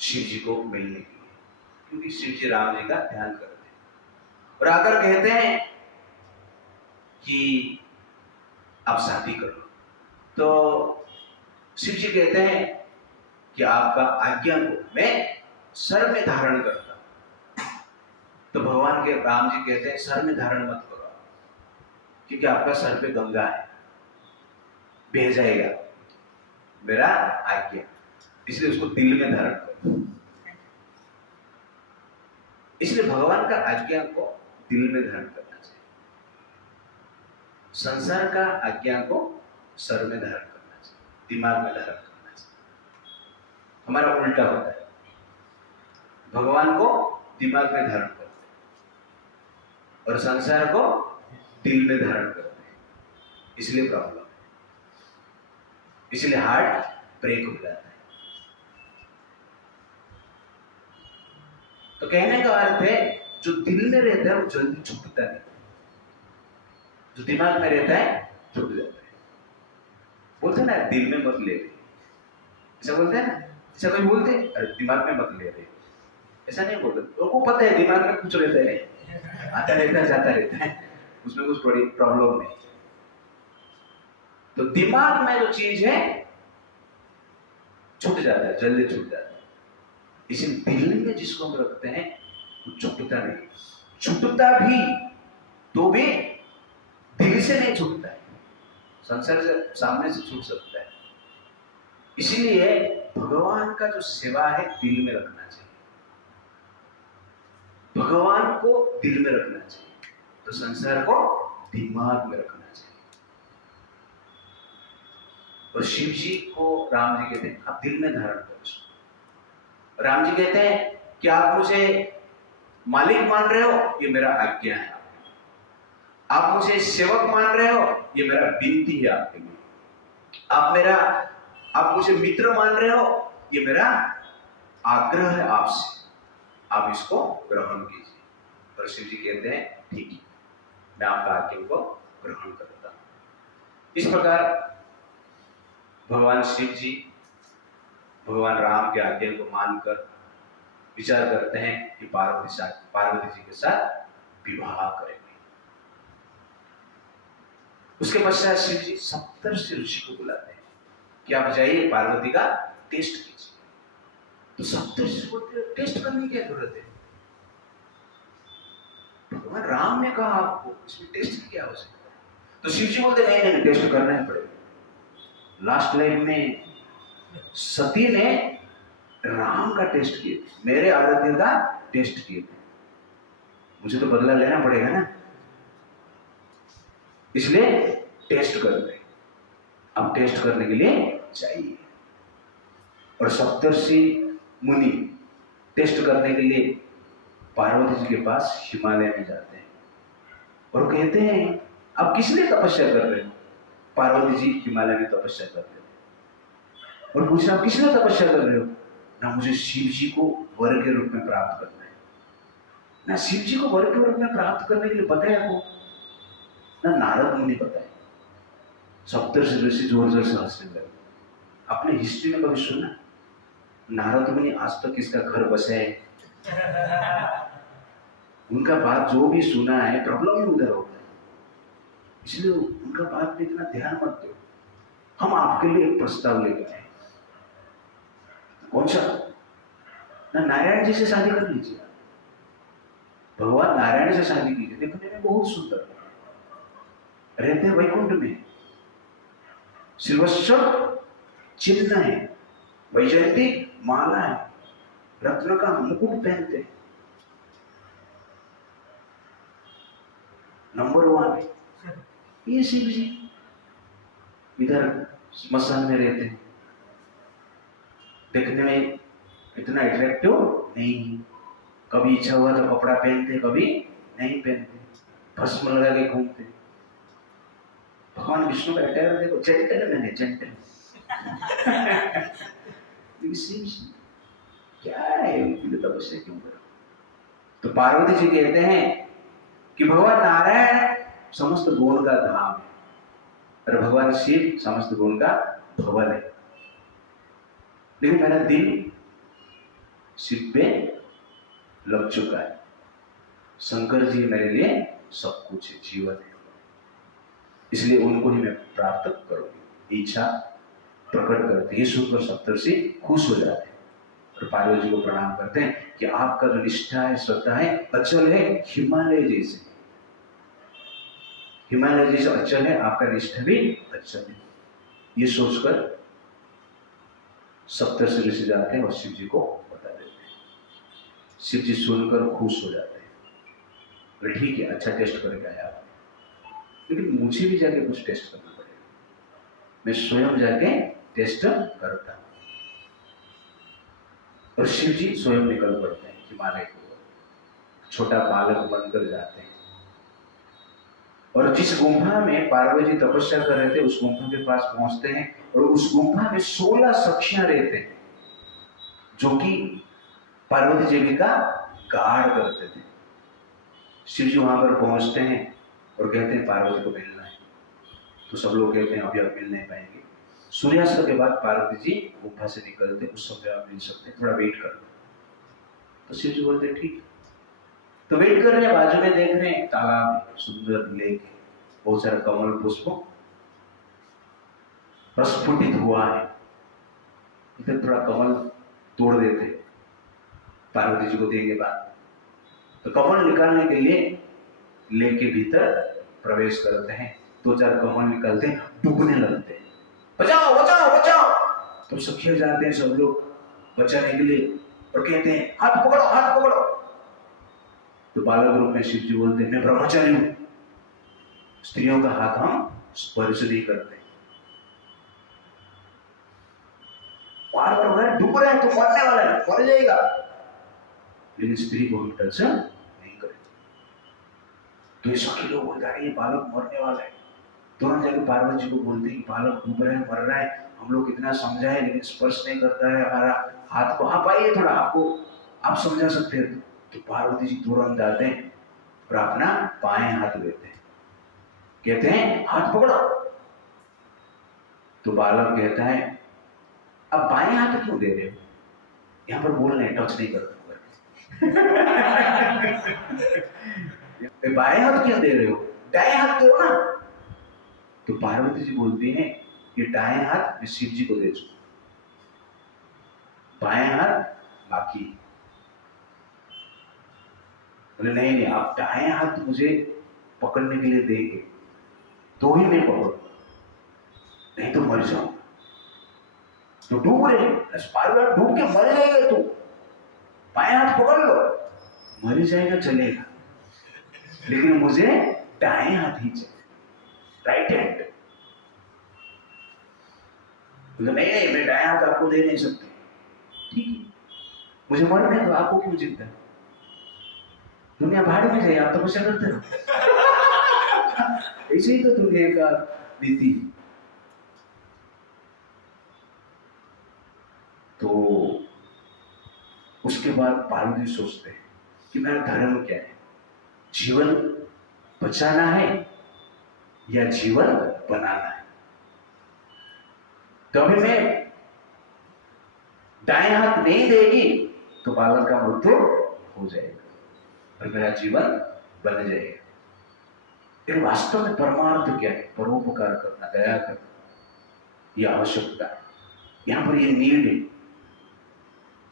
शिव जी को मिलने के लिए, क्योंकि शिव जी राम जी का ध्यान करते हैं, और आकर कहते हैं कि आप शादी करो। तो शिव जी कहते हैं कि आपका आज्ञा को मैं सर में धारण करता हूं। तो भगवान के राम जी कहते हैं सर में धारण मत करो, क्योंकि आपका सर पे गंगा है, बह जाएगा मेरा आज्ञा, इसलिए उसको दिल में धारण करो। इसलिए भगवान का आज्ञा को दिल में धारण करना चाहिए, संसार का आज्ञा को सर में धारण करना चाहिए, दिमाग में धारण करना चाहिए। हमारा उल्टा होता है, भगवान को दिमाग में धारण करते हैं और संसार को दिल में धारण करते हैं, इसलिए प्रॉब्लम है। इसलिए हार्ट ब्रेक हो जाता है। तो कहने का अर्थ है जो दिल में रहता है वो जल्दी छूटता नहीं, जो दिमाग में रहता है छूट जाता है। बोलते ना दिल में मत ले, ऐसा बोलते हैं ना, ऐसा कोई बोलते अरे दिमाग में मत ले रहे, ऐसा नहीं बोलते। लोगों को पता है दिमाग में कुछ रहता है, आता रहता है जाता रहता है, उसमें कुछ बड़ी प्रॉब्लम नहीं। तो दिमाग में जो चीज है छूट जाता है, जल्दी छूट जाता है। इसी दिल में जिसको हम रखते हैं वो छूटता नहीं, छूटता भी तो भी दिल से नहीं छूटता है, संसार से सामने से छूट सकता है, इसीलिए भगवान का जो सेवा है दिल में रखना चाहिए, भगवान को दिल में रखना चाहिए, तो संसार को दिमाग में रखना चाहिए। और शिव जी को राम जी कहते हैं आप दिल में धारण करो। राम जी कहते हैं कि आप मुझे मालिक मान रहे हो, ये मेरा आज्ञा है, आप मुझे सेवक मान रहे हो, ये मेरा विनती है आपके लिए, आप मुझे मित्र मान रहे हो, ये मेरा आग्रह है आपसे, आप इसको ग्रहण कीजिए। पर शिव जी कहते हैं ठीक है, मैं आपका आज्ञा को ग्रहण करता हूं। इस प्रकार भगवान शिव जी भगवान राम के आज्ञा को मानकर विचार करते हैं कि पार्वती जी के साथ विवाह करेंगे। उसके पश्चात शिव जी सप्तर्षि ऋषि को बुलाते हैं कि आप जाइए पार्वती का टेस्ट कीजिए। तो सप्तर्षि बोलते हैं टेस्ट करने की क्या जरूरत है, भगवान राम ने कहा आपको, इसमें टेस्ट की क्या आवश्यकता है। तो शिव जी बोलते नहीं, टेस्ट करना ही पड़ेगा। लास्ट लाइफ में सती ने राम का टेस्ट किए, मेरे आराध्य का टेस्ट किए थे, मुझे तो बदला लेना पड़ेगा ना, इसलिए टेस्ट कर रहे। अब टेस्ट करने के लिए चाहिए। और सप्तर्षि मुनि टेस्ट करने के लिए पार्वती जी के पास हिमालय में जाते हैं और कहते हैं आप किस लिए तपस्या कर रहे हो। पार्वती जी हिमालय में तपस्या कर रहे हो और पूछा आप किस लिए तपस्या कर रहे हो। ना मुझे शिव जी को वर के रूप में प्राप्त करना है, ना शिव जी को वर के रूप में प्राप्त करने के लिए बताया आपको, ना नारद मुनि बताया। सप्तर्षि ऋषि जोर जोर से हंसने लगे। आपने हिस्ट्री में कभी सुना नारद मुनि आज तक किसका घर बसे है, उनका बात जो भी सुना है प्रॉब्लम ही उधर होता है, इसलिए उनका बात पे इतना ध्यान मत दो। हम आपके लिए एक प्रस्ताव लेकर आए। कौन सा, ना नारायण जी से शादी कर लीजिए, भगवान नारायण से शादी कीजिए, देखने में बहुत सुंदर रहते हैं, वैकुंठ में सिल्वस्टर चिन्ह है, वैजयंती माला है, रत्न का मुकुट पहनते, नंबर 1 है। ये शिव जी इधर स्मशान में रहते हैं, देखने में इतना अट्रैक्टिव नहीं, कभी इच्छा हुआ तो कपड़ा पहनते, कभी नहीं पहनते, भस्म लगा के घूमते। भगवान विष्णु का अटैक देखो, जेंटलमैन है, जेंटल। क्या है, तपस्या क्यों करो। तो पार्वती जी कहते हैं कि भगवान नारायण समस्त गुण का धाम है और भगवान शिव समस्त गुण का भवन है, लेकिन मेरा दिल शिव पे लग चुका है। शंकर जी मेरे लिए सब कुछ है, जीवन है, इसलिए उनको ही मैं प्राप्त करूंगी, इच्छा प्रकट करते। ये सुनकर सप्तर्षि खुश हो जाते हैं और पार्वती जी को प्रणाम करते हैं कि आपका जो निष्ठा है, श्रद्धा है, अचल है, हिमालय जैसे, हिमालय जैसे अचल है, आपका निष्ठा भी अचल है। ये सोचकर सप्तर्षि ऋषि जाते हैं और शिव जी को बता देते हैं। शिव जी सुनकर खुश हो जाते हैं, ठीक है, अच्छा टेस्ट करके आया आप, लेकिन मुझे भी जाके कुछ टेस्ट करना पड़ेगा, मैं स्वयं जाके टेस्ट करता हूं। और शिव जी स्वयं निकल पड़ते हैं हिमालय को, छोटा बालक बनकर जाते हैं और जिस गुंफा में पार्वती जी तपस्या कर रहे थे उस गुंफा के पास पहुंचते हैं और उस गुंफा में 16 सखियां रहते हैं जो कि पार्वती देवी का गार्ड करते थे। शिव जी वहां पर पहुंचते हैं और कहते हैं पार्वती को मिलना है, तो सब लोग कहते हैं अभी आप मिल नहीं पाएंगे, सूर्यास्त के बाद पार्वती जी गुफा से निकलते, उस समय आप मिल सकते हैं, थोड़ा वेट कर लो। तो शिव जी बोलते ठीक। तो वेट कर रहे हैं, बाजू में देख रहे हैं तालाब, सुंदर लेक, बहुत सारा कमल पुष्प प्रस्फुटित हुआ है, इधर थोड़ा कमल तोड़ देते पार्वती जी को देंगे बाद। तो कमल निकालने के लिए लेक के भीतर प्रवेश करते हैं, 2-4 कमल निकलते हैं, डूबने लगते हैं, बचाओ बचाओ बचाओ। तो सखिया जाते हैं सब लोग बचाने के लिए और कहते हैं हाथ पकड़ो हाथ पकड़ो। तो बालक रूप में शिव जी बोलते हैं मैं ब्रह्मचारी हूं, स्त्रियों का हाथ हम स्पर्श नहीं करते। बार बार डूब रहे हैं, तो मरने वाला है, मर जाएगा, लेकिन स्त्री को हम टच नहीं करें। तो ये सखी लोग बोलते हैं ये बालक मरने वाला है। तुरंत जाकर पार्वती जी को बोलते हैं कि बालक डूब रहे हैं, मर रहा है, हम लोग कितना समझाए लेकिन स्पर्श नहीं करता है हमारा हाथ को, आप आइए थोड़ा, आपको आप समझा सकते हैं। तो पार्वती जी तुरंत आते हैं और अपना बाएं हाथ लेते हैं, कहते हैं हाथ पकड़ो। तो बालक कहता है अब बाएं हाथ क्यों दे रहे हो, यहां पर बोल रहे हैं टच नहीं करते बाएं हाथ क्यों दे रहे हो, दाएं हाथ दो ना। तो पार्वती जी बोलती हैं कि दाएं हाथ मैं शिव जी को दे चुका, बाएं हाथ बाकी। बोले नहीं नहीं, आप दाएं हाथ मुझे पकड़ने के लिए देंगे तो ही मैं पकड़ूंगा, नहीं तो मर जाऊंगा। तो डूब रहे, बार डूब के मर जाएगा, तू बाएं हाथ पकड़ लो, मर जाएगा चलेगा, लेकिन मुझे दाएं हाथ ही चाहिए, राइट हैंड। तो नहीं नहीं, मैं दाएं हाथ आपको दे नहीं सकती। ठीक है, मुझे मरने दो, आपको क्यों चिंता है, दुनिया भाड़ में जाए, आप तपस्या करते रहो। ऐसे ही तो दुनिया का नीति। तो उसके बाद पार्वती सोचते हैं कि मेरा धर्म क्या है, जीवन बचाना है या जीवन बनाना है। तो अभी मैं दाएं हाथ नहीं देगी तो बालक का मृत्यु हो जाएगा और मेरा जीवन बन जाएगा। लेकिन वास्तव में परमार्थ क्या है, परोपकार करना, दया करना, यह आवश्यकता है, यहां पर यह नीड है।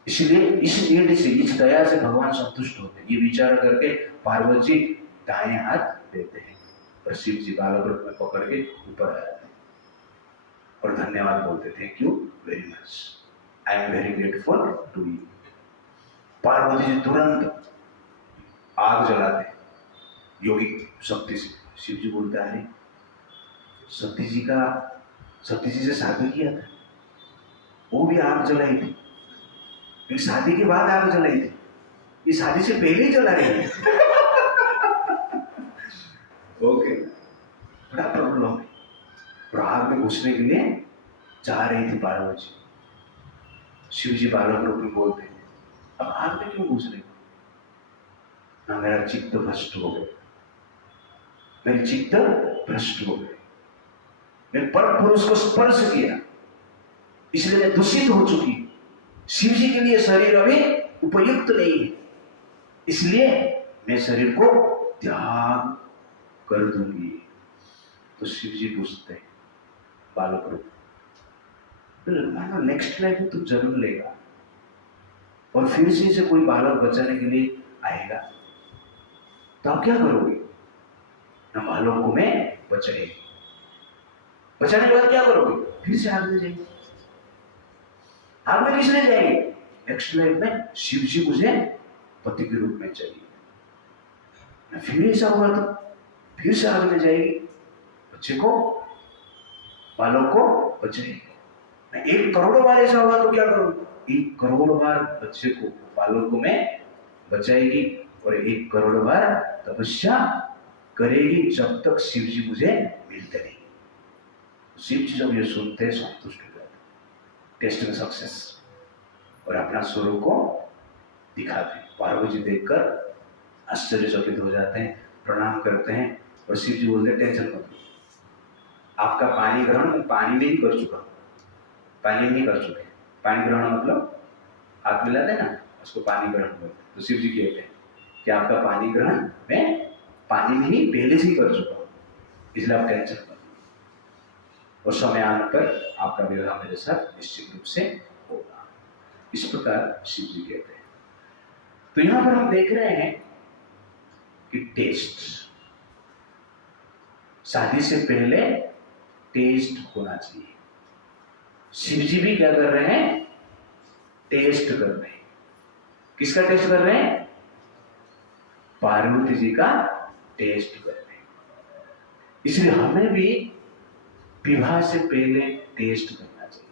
इसलिए इस नीड से, इस दया से भगवान संतुष्ट होते हैं। ये विचार करके पार्वती जी दाएं हाथ देते हैं और शिव जी बालक रूप में पकड़ के ऊपर आ जाते हैं और धन्यवाद बोलते, thank you very much, I am very grateful to you. Parvati ji तुरंत आग जलाते हैं योगिक शक्ति से। शिव जी बोलता है सती जी से शादी किया था, वो भी आग जलाई थी, लेकिन शादी के बाद आग जलाई थी, ये शादी से पहले ही जला रही है। ओके, बड़ा प्रॉब्लम है। और आग में घुसने के लिए जा रही थी पार्वती जी। शिव जी बालक रूप में बोलते हैं अब आग में क्यों घुस रही, ना मेरा चित्त भ्रष्ट हो गया, मेरी चित्त भ्रष्ट हो गई, मैं परम पुरुष को स्पर्श किया इसलिए मैं दूषित हो चुकी। शिव जी के लिए शरीर अभी उपयुक्त नहीं है, इसलिए मैं शरीर को त्याग कर दूंगी। तो शिव जी पूछते हैं बालक रूप, मानो नेक्स्ट लाइफ में तू जन्म लेगा और फिर से कोई बालक बचाने के लिए आएगा, तो आप क्या करोगे, ना बालक को मैं बचाएगी, बचाने के बाद क्या करोगे, फिर से आग में जाएगी, आग में किस लिए जाएगी, नेक्स्ट लाइफ में शिव जी मुझे पति के रूप में चाहिए, ना फिर ऐसा हुआ तो फिर से आग में जाएगी, बच्चे को बालक को बचाएगी। 1 करोड़ बार ऐसा होगा तो क्या करोगे, 1 करोड़ बार बच्चे को बालक को मैं बचाएगी और 1 करोड़ बार तपस्या करेगी जब तक शिव जी मुझे मिलते नहीं। शिव जी जब ये सुनते हैं संतुष्ट हो जाते, टेस्ट में सक्सेस, और अपना स्वरूप को दिखाते। पार्वती जी देखकर आश्चर्यचकित हो जाते हैं, प्रणाम करते हैं और शिव जी बोलते टेंशन मत लो, आपका पानी ग्रहण मैं पानी में ही कर चुका, पानी में ही कर चुके। पानी ग्रहण मतलब हाथ मिला देना, उसको पानी ग्रहण बोलते। तो शिव जी कहते हैं कि आपका पानी ग्रहण मैं पानी में ही पहले से ही कर चुका हूं, इसलिए आप टेंशन मत लो, और समय आने पर आपका विवाह मेरे साथ निश्चित रूप से होगा। इस प्रकार शिव जी कहते हैं। तो यहां पर हम देख रहे हैं कि टेस्ट, शादी से पहले टेस्ट होना चाहिए। शिव जी भी क्या कर रहे हैं? टेस्ट कर रहे हैं। किसका टेस्ट कर रहे हैं? पार्वती जी का टेस्ट कर रहे हैं। इसलिए हमें भी विवाह से पहले टेस्ट करना चाहिए।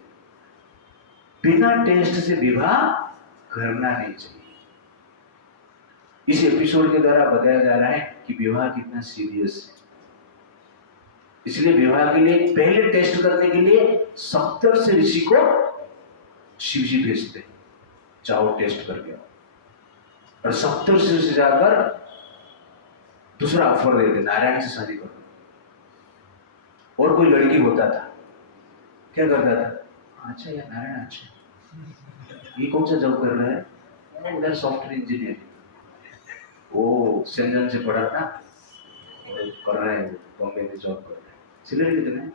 बिना टेस्ट से विवाह करना नहीं चाहिए। इस एपिसोड के द्वारा बताया जा रहा है कि विवाह कितना सीरियस है। इसलिए विवाह के लिए पहले टेस्ट करने के लिए 70 से ऋषि को शिव जी भेजते हैं, जाओ टेस्ट करके आओ। और 70 से जाकर दूसरा ऑफर देते, नारायण से शादी करो। और कोई लड़की होता था, क्या करता था? अच्छा यार नारायण, अच्छा ये कौन सा जॉब कर रहा है? उधर सॉफ्टवेयर इंजीनियर, वो सेंजन से पढ़ा था और कर रहा है, बॉम्बे में जॉब कर रहा है। सैलरी कितना है?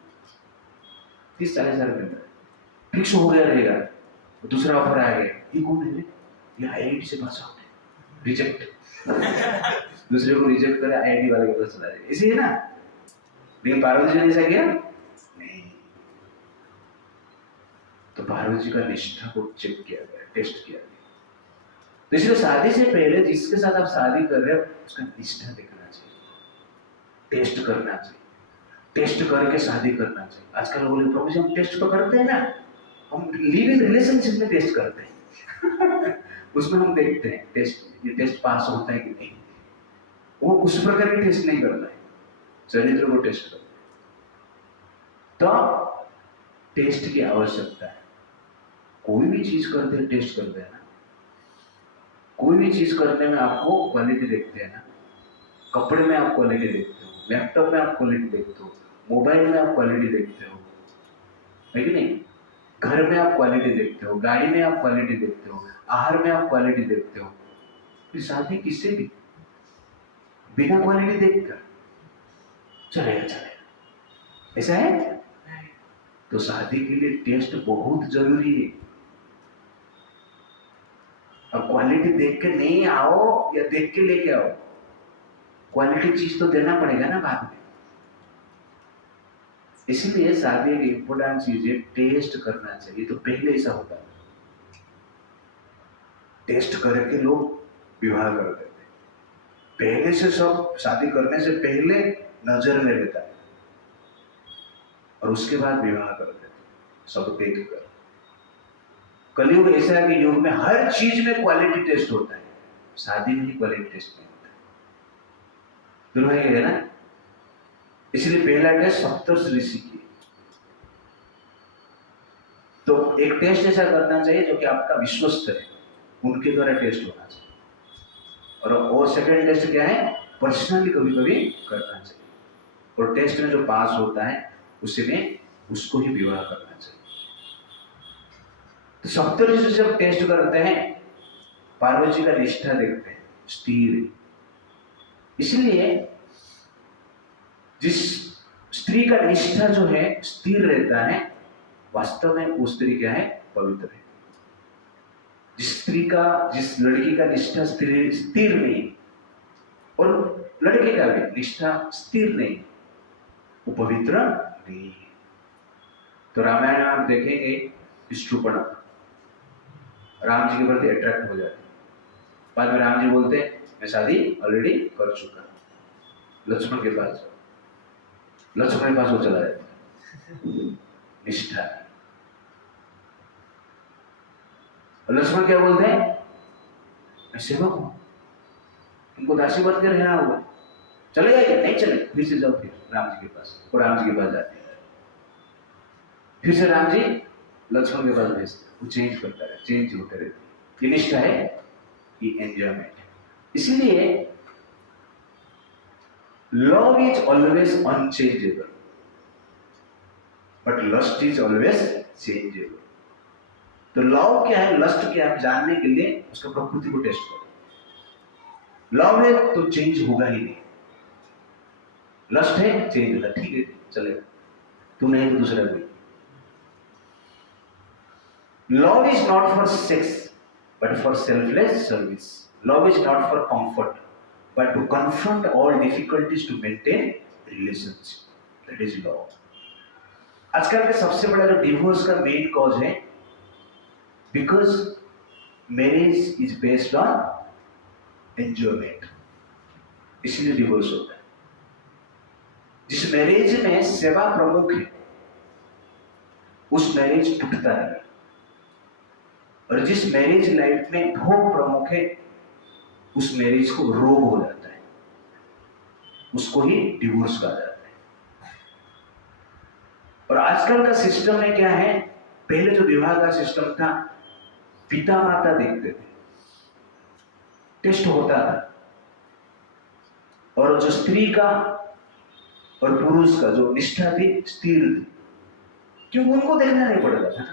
30-40 हजार मिल रहा है, फिक्स हो गया रहेगा। दूसरा ऑफर आ गया, ये कौन है? ये आईआईटी से पास आउट है, रिजेक्ट। दूसरे को रिजेक्ट करे, आईआईटी वाले के पास चला जाए, इसी है ना। लेकिन पार्वती जी ने ऐसा किया नहीं। तो पार्वती जी का निष्ठा को चेक किया गया, टेस्ट किया गया। तो इसलिए शादी से पहले जिसके साथ आप शादी कर रहे हो उसका निष्ठा देखना चाहिए, टेस्ट करना चाहिए, टेस्ट करके शादी करना चाहिए। आजकल बोले प्रभु जी हम टेस्ट तो करते हैं ना, हम लिव इन रिलेशनशिप में टेस्ट करते हैं। उसमें हम देखते हैं टेस्ट, ये टेस्ट पास होता है कि नहीं। वो उस प्रकार की टेस्ट नहीं करना है, चरित्र को टेस्ट करना है। तो टेस्ट की आवश्यकता है। कोई भी चीज करते हैं टेस्ट करते हैं ना। कोई भी चीज करने में आपको क्वालिटी देखते हैं ना। कपड़े में आप क्वालिटी देखते हो, लैपटॉप में आप क्वालिटी देखते हो, मोबाइल में आप क्वालिटी देखते हो, है कि नहीं? घर में आप क्वालिटी देखते हो, गाड़ी में आप क्वालिटी देखते हो, आहार में आप क्वालिटी देखते हो। फिर शादी किससे भी बिना क्वालिटी देखकर चलेगा चलेगा, ऐसा है? तो शादी के लिए टेस्ट बहुत जरूरी है। अब क्वालिटी देख के नहीं आओ या देख के लेके आओ, क्वालिटी चीज तो देना पड़ेगा ना बाद में। इसलिए शादी एक इंपॉर्टेंट चीज है, टेस्ट करना चाहिए। तो पहले ऐसा होता है, टेस्ट करके लोग विवाह कर देते। पहले से सब शादी करने से पहले नजर में रहता है और उसके बाद विवाह कर देते, सब देख कर। कलयुग ऐसा है कि युग में हर चीज में क्वालिटी टेस्ट होता है, शादी में ही क्वालिटी टेस्ट नहीं होता है। दोनों है ना। इसलिए पहला टेस्ट 70 ऋषि की। तो एक टेस्ट ऐसा करना चाहिए जो कि आपका विश्वस्त है, उनके द्वारा टेस्ट होना चाहिए। और सेकंड टेस्ट क्या है? पर्सनली कभी कभी करना चाहिए। और टेस्ट में जो पास होता है उसी में उसको ही विवाह करना चाहिए। तो 70 ऋषि जब टेस्ट करते हैं, पार्वती जी का निष्ठा देखते हैं, स्थिर। इसलिए जिस स्त्री का निष्ठा जो है स्थिर रहता है, वास्तव में वो स्त्री क्या है? पवित्र है। जिस लड़की का निष्ठा स्थिर नहीं, और लड़के का भी निष्ठा स्थिर नहीं, वो पवित्र नहीं है। तो रामायण में आप देखेंगे शूर्पणखा राम जी के प्रति अट्रैक्ट हो जाते। बाद में राम जी बोलते हैं मैं शादी ऑलरेडी कर चुका हूं, लक्ष्मण के पास जाओ। लक्ष्मण के पास वो चला जाता है, निष्ठा। लक्ष्मण क्या बोलते हैं? मैं सेवक हूं, इनको दासी बन के रहना होगा, चलेगा क्या? नहीं चले, फिर से जाओ फिर राम जी के पास। और राम जी के पास जाते हैं, फिर से राम जी लक्ष्मण के पास भेजते, वो चेंज करता है, चेंज होते रहते। ये निष्ठा है, ये एंजॉयमेंट है। इसलिए love is always unchangeable but lust is always changeable. तो लव क्या है, लस्ट क्या है, जानने के लिए उसका प्रकृति को टेस्ट करो। लव है तो चेंज होगा ही नहीं, लस्ट है चेंज होगा, ठीक है चलेगा, तू नहीं तो दूसरा कोई। Love is not for sex but for selfless service. Love is not for comfort but to confront all difficulties to maintain relationship. That is love. आजकल का सबसे बड़ा जो डिवोर्स का मेन कॉज है, because marriage is based on enjoyment, इसलिए divorce होता है। जिस मैरिज में सेवा प्रमुख है उस मैरिज टूटता नहीं, और जिस मैरिज लाइफ में भोग प्रमुख है उस मैरिज को रोग हो जाता है, उसको ही डिवोर्स कहा जाता है। और आजकल का सिस्टम में क्या है, पहले जो विवाह का सिस्टम था, पिता माता देखते थे, टेस्ट होता था, और जो स्त्री का और पुरुष का जो निष्ठा थी स्थिर थी, क्योंकि उनको देखना नहीं पड़ता था।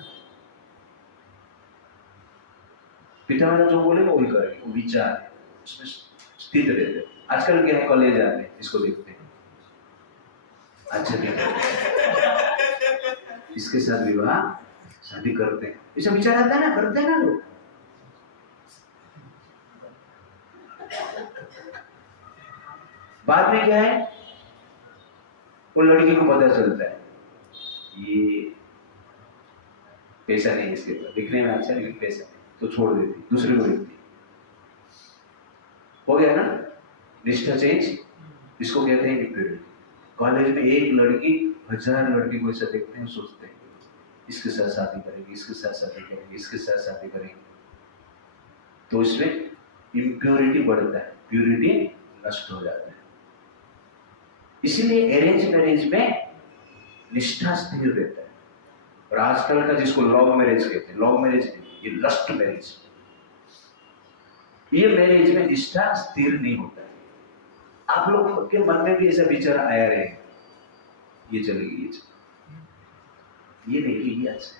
पिता माता जो बोले वही करेंगे, वो विचार है, उसमें स्थित रहते। आजकल क्या है, कॉलेज आते हैं, इसको देखते हैं, अच्छा क्या इसके साथ विवाह शादी करते हैं, ऐसा विचार आता है ना, करते हैं ना लोग। बाद में क्या है, वो लड़की को पता चलता है ये पैसा नहीं, इसके पास दिखने में अच्छा लेकिन पैसा नहीं, तो छोड़ देती, दूसरे को देखती। हो गया ना निष्ठा चेंज, इसको कहते हैं इम्प्योरिटी। कॉलेज में एक लड़की 1000 लड़की को ऐसा देखते हैं, सोचते हैं इसके साथ शादी करेंगे, इसके साथ शादी करेंगे, इसके साथ शादी करेंगे, तो इसमें इम्प्योरिटी बढ़ता है, प्योरिटी नष्ट हो जाता है। इसीलिए अरेंज मैरिज में निष्ठा स्थिर रहता है। और आजकल का जिसको लव मैरिज कहते हैं, लव मैरिज नहीं, ये लस्ट मैरिज, ये मैरिज में निष्ठा स्थिर नहीं होता है। आप लोग के मन में भी ऐसा विचार आया रहे, ये चलेगी, ये चलेगी, ये नहीं कि ये अच्छा,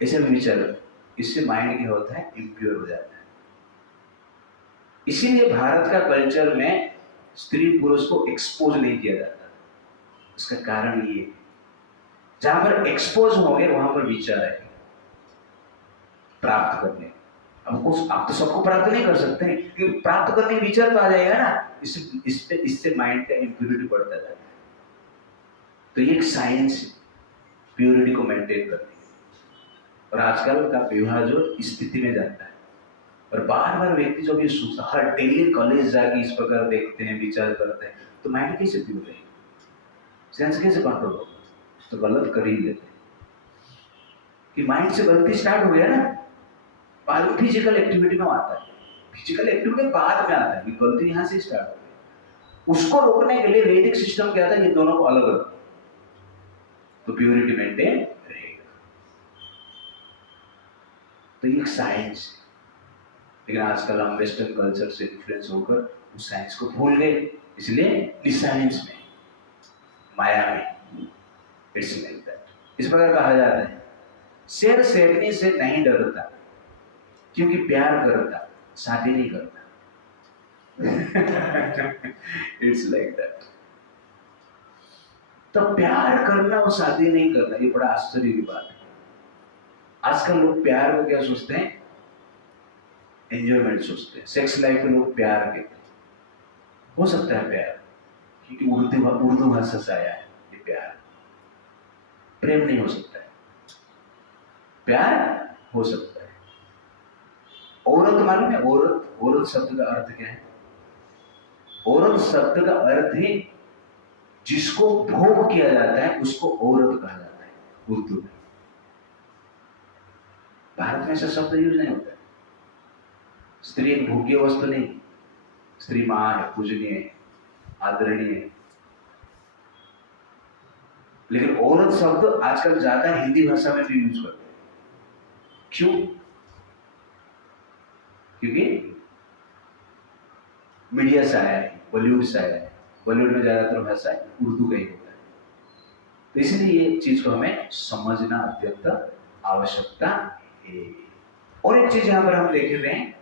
ऐसा भी विचार, इससे माइंड क्या होता है, इम्प्योर हो जाता है। इसीलिए भारत का कल्चर में स्त्री पुरुष को एक्सपोज नहीं किया जाता। इसका कारण ये, जहां पर एक्सपोज होंगे वहां पर विचार है प्राप्त करने। अब आप तो सबको प्राप्त नहीं कर सकते, क्योंकि प्राप्त करने का विचार तो आ जाएगा ना, इससे माइंड का इम्प्योरिटी बढ़ता जाता है। तो ये एक साइंस है प्योरिटी को मेंटेन करने की। और आजकल का विवाह जो स्थिति में जाता है, और बार बार व्यक्ति जो भी हर डेली कॉलेज जाके इस प्रकार देखते हैं, विचार करते हैं, तो माइंड कैसे प्योर रहेगा, सेंस कैसे कंट्रोल होगा, तो गलत कर ही लेते हैं। कि माइंड से गलती स्टार्ट हो गया ना, बाद में फिजिकल एक्टिविटी में आता है, फिजिकल एक्टिविटी बाद में आता है, गलती यहाँ से स्टार्ट हो गई। उसको रोकने के लिए वैदिक सिस्टम क्या था, ये दोनों को अलग रखो, तो प्योरिटी मेंटेन रहेगा। तो ये एक साइंस है, लेकिन आजकल हम वेस्टर्न कल्चर से इन्फ्लुएंस होकर उस साइंस को भूल गए, इसलिए इस साइंस में, माया में, इट्स लाइक दैट। इस प्रकार कहा जाता है, शेर शेरनी से नहीं डरता, क्योंकि प्यार करता, शादी नहीं करता। It's like that. तो प्यार करना और शादी नहीं करना, ये बड़ा आश्चर्य की बात है। आजकल लोग प्यार को क्या सोचते हैं, एंजॉयमेंट सोचते हैं। सेक्स लाइफ में लोग प्यार कहते हैं, हो सकता है प्यार, क्योंकि उर्दू भाषा से आया है ये प्यार। प्रेम नहीं हो सकता है, प्यार हो सकता है। औरत मालूम है, औरत शब्द का अर्थ क्या है? औरत शब्द का अर्थ ही जिसको भोग किया जाता है उसको औरत कहा जाता है उर्दू में। भारत में ऐसा शब्द यूज नहीं होता है। स्त्री एक भोग्य वस्तु नहीं, स्त्री मां है, पूजनीय है, आदरणीय है। लेकिन औरत शब्द आजकल ज्यादा हिंदी भाषा में भी यूज करते हैं। क्यों? क्योंकि मीडिया से आया है, बॉलीवुड से आया है, बॉलीवुड में ज्यादातर भाषा उर्दू का ही होता है। तो इसलिए ये चीज को हमें समझना अत्यंत आवश्यकता है। और एक चीज यहां पर हम देख रहे हैं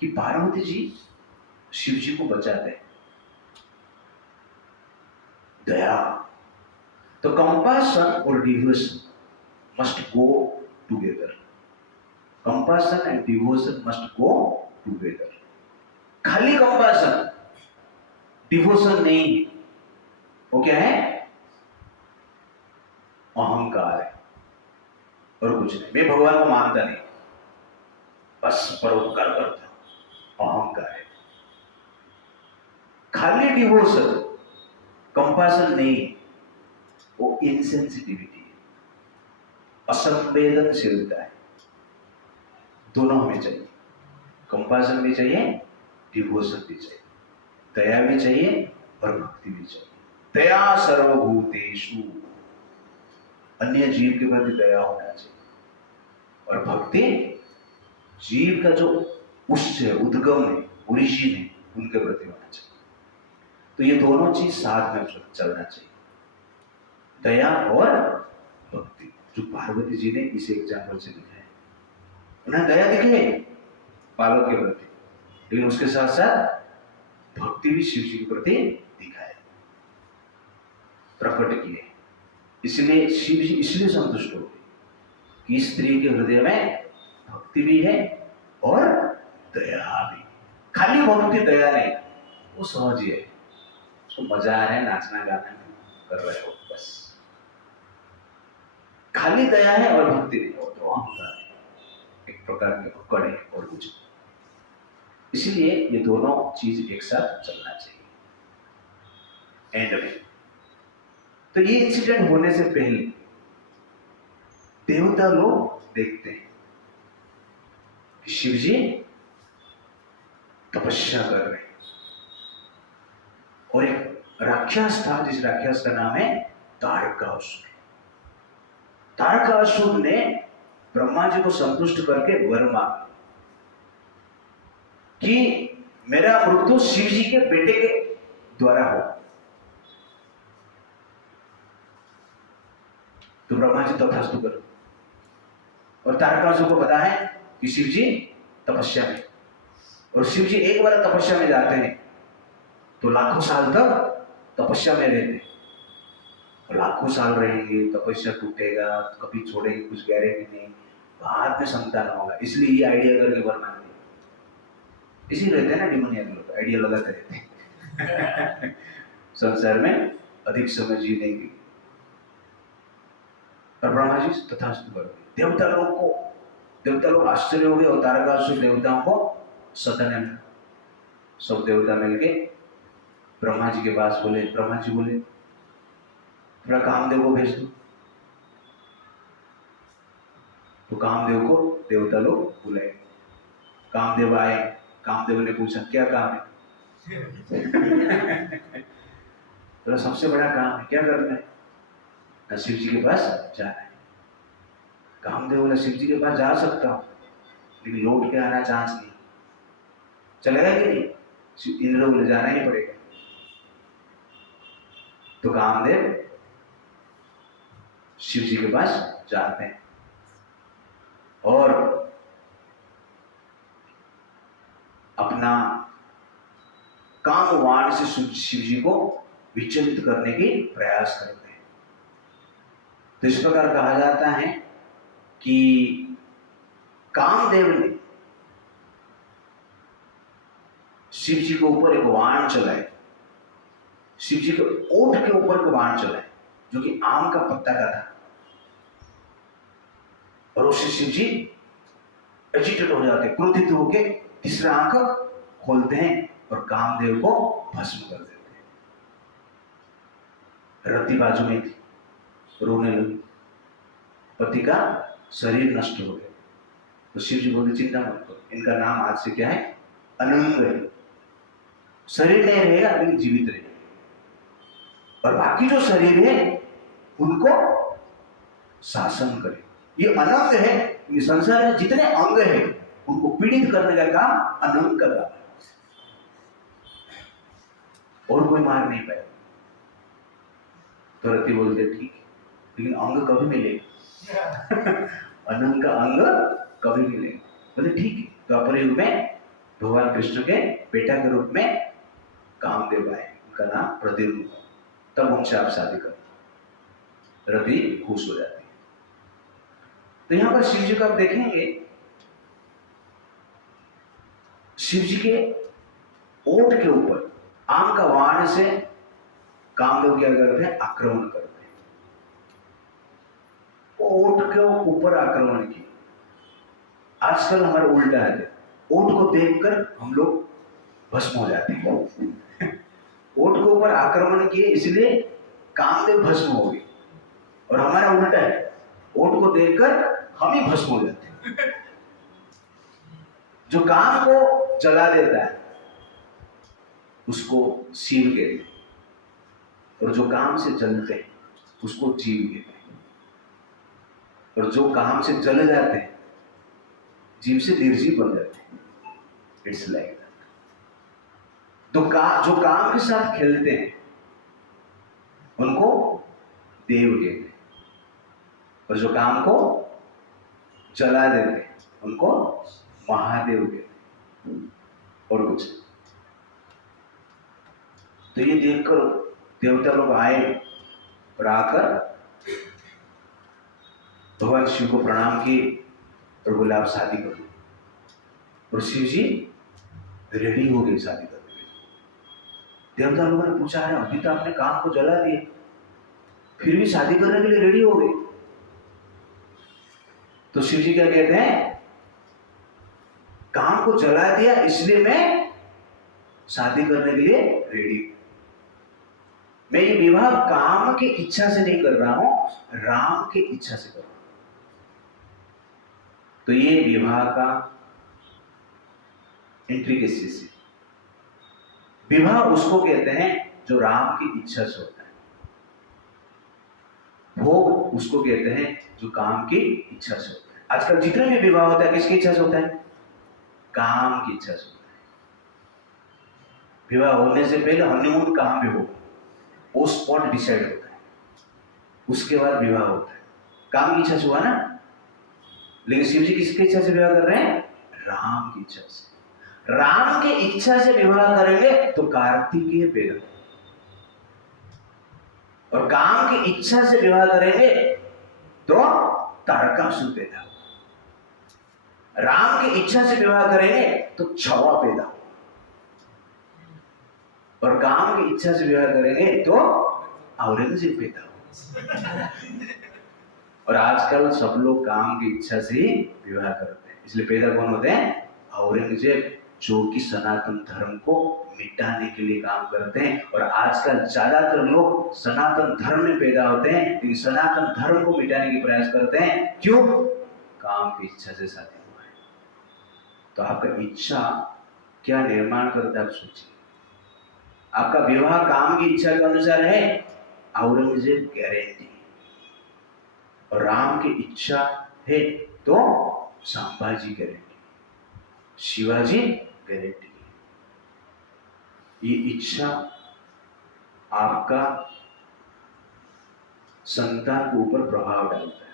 कि पार्वती जी शिव जी को बचाते हैं, दया। तो कंपैशन और devotion must go together. Compassion and devotion must go together. खाली कंपैशन डिवोशन नहीं, वो क्या है? अहंकार है और कुछ नहीं। मैं भगवान को मानता नहीं, बस परोपकार करता हूं, अहंकार है। खाली डिवोशन, कंपैशन नहीं, वो इनसेंसिटिविटी है, असंवेदनशीलता है। दोनों हमें चाहिए, कंपैशन भी चाहिए, डिवोशन भी चाहिए, दया भी चाहिए और भक्ति भी चाहिए। दया सर्वभूतेषु, अन्य जीव के प्रति दया होना चाहिए, और भक्ति जीव का जो उच्च है, उद्गम है, ओरिजिन है, उनके प्रति होना चाहिए। तो ये दोनों चीज साथ में चलना चाहिए, दया और भक्ति। जो पार्वती जी ने इस एग्जाम्पल से लिखा है, उन्हें दया दिखे बालक के प्रति, लेकिन उसके साथ साथ भक्ति भी शिव जी के प्रति दिखाए, प्रकट किए। इसलिए शिव जी इसलिए संतुष्ट हो गए कि स्त्री के हृदय में भक्ति भी है और दया भी। खाली भक्ति दया नहीं, वो समझिए उसको मजा आ रहा है, नाचना गाना कर रहे हो, बस खाली दया है और भक्ति नहीं, और तो अहंकार है, एक प्रकार के अकड़ है और कुछ। इसलिए ये दोनों चीज एक साथ चलना चाहिए। एंड में तो ये इंसिडेंट होने से पहले देवता लोग देखते हैं कि शिव जी तपस्या कर रहे हैं, और एक राक्षस था, जिस राक्षस का नाम है तारकासुर। तारकासुर ने ब्रह्मा जी को संतुष्ट करके वर मांगा कि मेरा मृत्यु शिव जी के बेटे के द्वारा हो। तो ब्रह्मा जी तथास्तु कर, और तारकासुर को पता है कि शिव जी तपस्या में, और शिव जी एक बार तपस्या में जाते हैं तो लाखों साल तक तपस्या में रहते हैं, और लाखों साल रहेंगे, तपस्या टूटेगा, कभी छोड़ेंगे, कुछ गारंटी नहीं, बाद में संतान होगा। इसलिए ये आइडिया करके वरना नहीं, इसी रहते हैं ना डिमोनिया के लोग, आइडिया लगाते रहते हैं संसार में अधिक समय जीने की। और ब्रह्मा जी तथास्तु कर, देवता लोग आश्चर्य हो गए, और तारकासुर देवताओं को सताने में, सब देवता मिलके ब्रह्मा जी के पास बोले, ब्रह्मा जी बोले थोड़ा कामदेव को भेज दो। तो कामदेव को देवता लोग बुलाए, कामदेव आए, कामदेव ने पूछा क्या काम है तो सबसे बड़ा काम है, क्या करना है? शिव जी के पास जाना है। कामदेव बोला शिव जी के पास जा सकता हूँ, लेकिन लौट के आना चांस नहीं, चलेगा कि नहीं? इंद्र बोले जाना ही पड़ेगा। तो कामदेव शिव जी के पास जाते हैं, और अपना कामवाण से शिव जी को विचलित करने की प्रयास करते हैं। तो इस प्रकार कहा जाता है कि कामदेव ने शिव जी के ऊपर एक वाण चलाए, शिव जी के ओठ के ऊपर एक वाण चलाए, जो कि आम का पत्ता का था, और उससे शिव जी एजिटेट हो जाते, क्रोधित होकर तीसरा आंख खोलते हैं और कामदेव को भस्म कर देते हैं। रति बाजू में थी, रोने लगी, पति का शरीर नष्ट हो गया। तो शिव जी बोले चिंता मत करो, इनका नाम आज से क्या है? अनंग है। शरीर नहीं रहेगा लेकिन जीवित रहेगा, और बाकी जो शरीर है उनको शासन करे। ये अनंग है, ये संसार में जितने अंग है उनको पीड़ित करने का काम अनंग का काम है, और कोई मार नहीं पाएगा। तो रति बोलते ठीक, लेकिन अंग कभी मिलेगा अनंग का अंग कभी मिलेगा। बोले ठीक है। तो अपने युग में भगवान कृष्ण के बेटा के रूप में कामदेव आए, उनका नाम प्रद्युम्न, तब उनसे आप शादी कर, रति खुश हो जाती है। तो यहां पर शिव जी को आप देखेंगे, शिव जी के ओठ के ऊपर आम का वाण से कामदेव क्या करते हैं? आक्रमण करते हैं। वो ऊंट के ऊपर आक्रमण किया। आजकल हमारा उल्टा है, ऊंट को देखकर हम लोग भस्म हो जाते हैं। ऊंट के ऊपर आक्रमण किए इसलिए कामदेव भस्म हो गए, और हमारा उल्टा है, ऊंट को देखकर हम ही भस्म हो जाते हैं। जो काम को जला देता है उसको शिव कहते हैं, और जो काम से जलते हैं उसको जीव कहते हैं, और जो काम से जल जाते हैं जीव से निर्जीव बन जाते हैं। It's like that. तो जो काम के साथ खेलते हैं उनको देव कहते हैं, और जो काम को जला देते हैं उनको महादेव कहते हैं, और कुछ। तो ये देखकर देवता लोग आए और आकर भगवान शिव को प्रणाम किए और बोले आप शादी करो। और शिव जी रेडी हो गए शादी करने के लिए। देवता लोगों ने पूछा है अभी तो आपने काम को जला दिया, फिर भी शादी करने के लिए रेडी हो गए? तो शिव जी क्या कहते हैं, काम को जला दिया इसलिए मैं शादी करने के लिए रेडी। मैं ये विवाह काम की इच्छा से नहीं कर रहा हूं, राम की इच्छा से कर रहा हूं। तो ये विवाह का इंट्रिकेसीज है। विवाह उसको कहते हैं जो राम की इच्छा से होता है, भोग उसको कहते हैं जो काम की इच्छा से होता है। आजकल जितने भी विवाह होता है किसकी इच्छा से होता है? काम की इच्छा से होता है। विवाह होने से पहले हनीमून कहां पे होगा वो स्पॉट डिसाइड होता है, उसके बाद विवाह होता है। काम की इच्छा से हुआ ना, लेकिन शिव जी किसकी इच्छा से विवाह कर रहे हैं? राम की इच्छा से। राम की इच्छा से विवाह करेंगे तो कार्तिकेय पैदा, और काम की इच्छा से विवाह करेंगे तो तारकासुर पैदा। राम की इच्छा से विवाह करेंगे तो छवा पैदा, और काम की इच्छा से विवाह करेंगे तो औरंगजेब पैदा। और आजकल सब लोग काम की इच्छा से ही विवाह करते हैं, इसलिए पैदा कौन होते हैं? औरंगजेब, जो कि सनातन धर्म को मिटाने के लिए काम करते हैं। और आजकल ज्यादातर लोग सनातन धर्म में पैदा होते हैं लेकिन सनातन धर्म को मिटाने की प्रयास करते हैं। क्यों? काम की इच्छा से शादी हुआ है। तो आपका इच्छा क्या निर्माण करता है आप सोचिए। आपका विवाह काम की इच्छा के अनुसार है, औरंगजेब गारंटी, और राम की इच्छा है तो संभाजी गारंटी, शिवाजी गारंटी। ये इच्छा आपका संतान के ऊपर प्रभाव डालता है।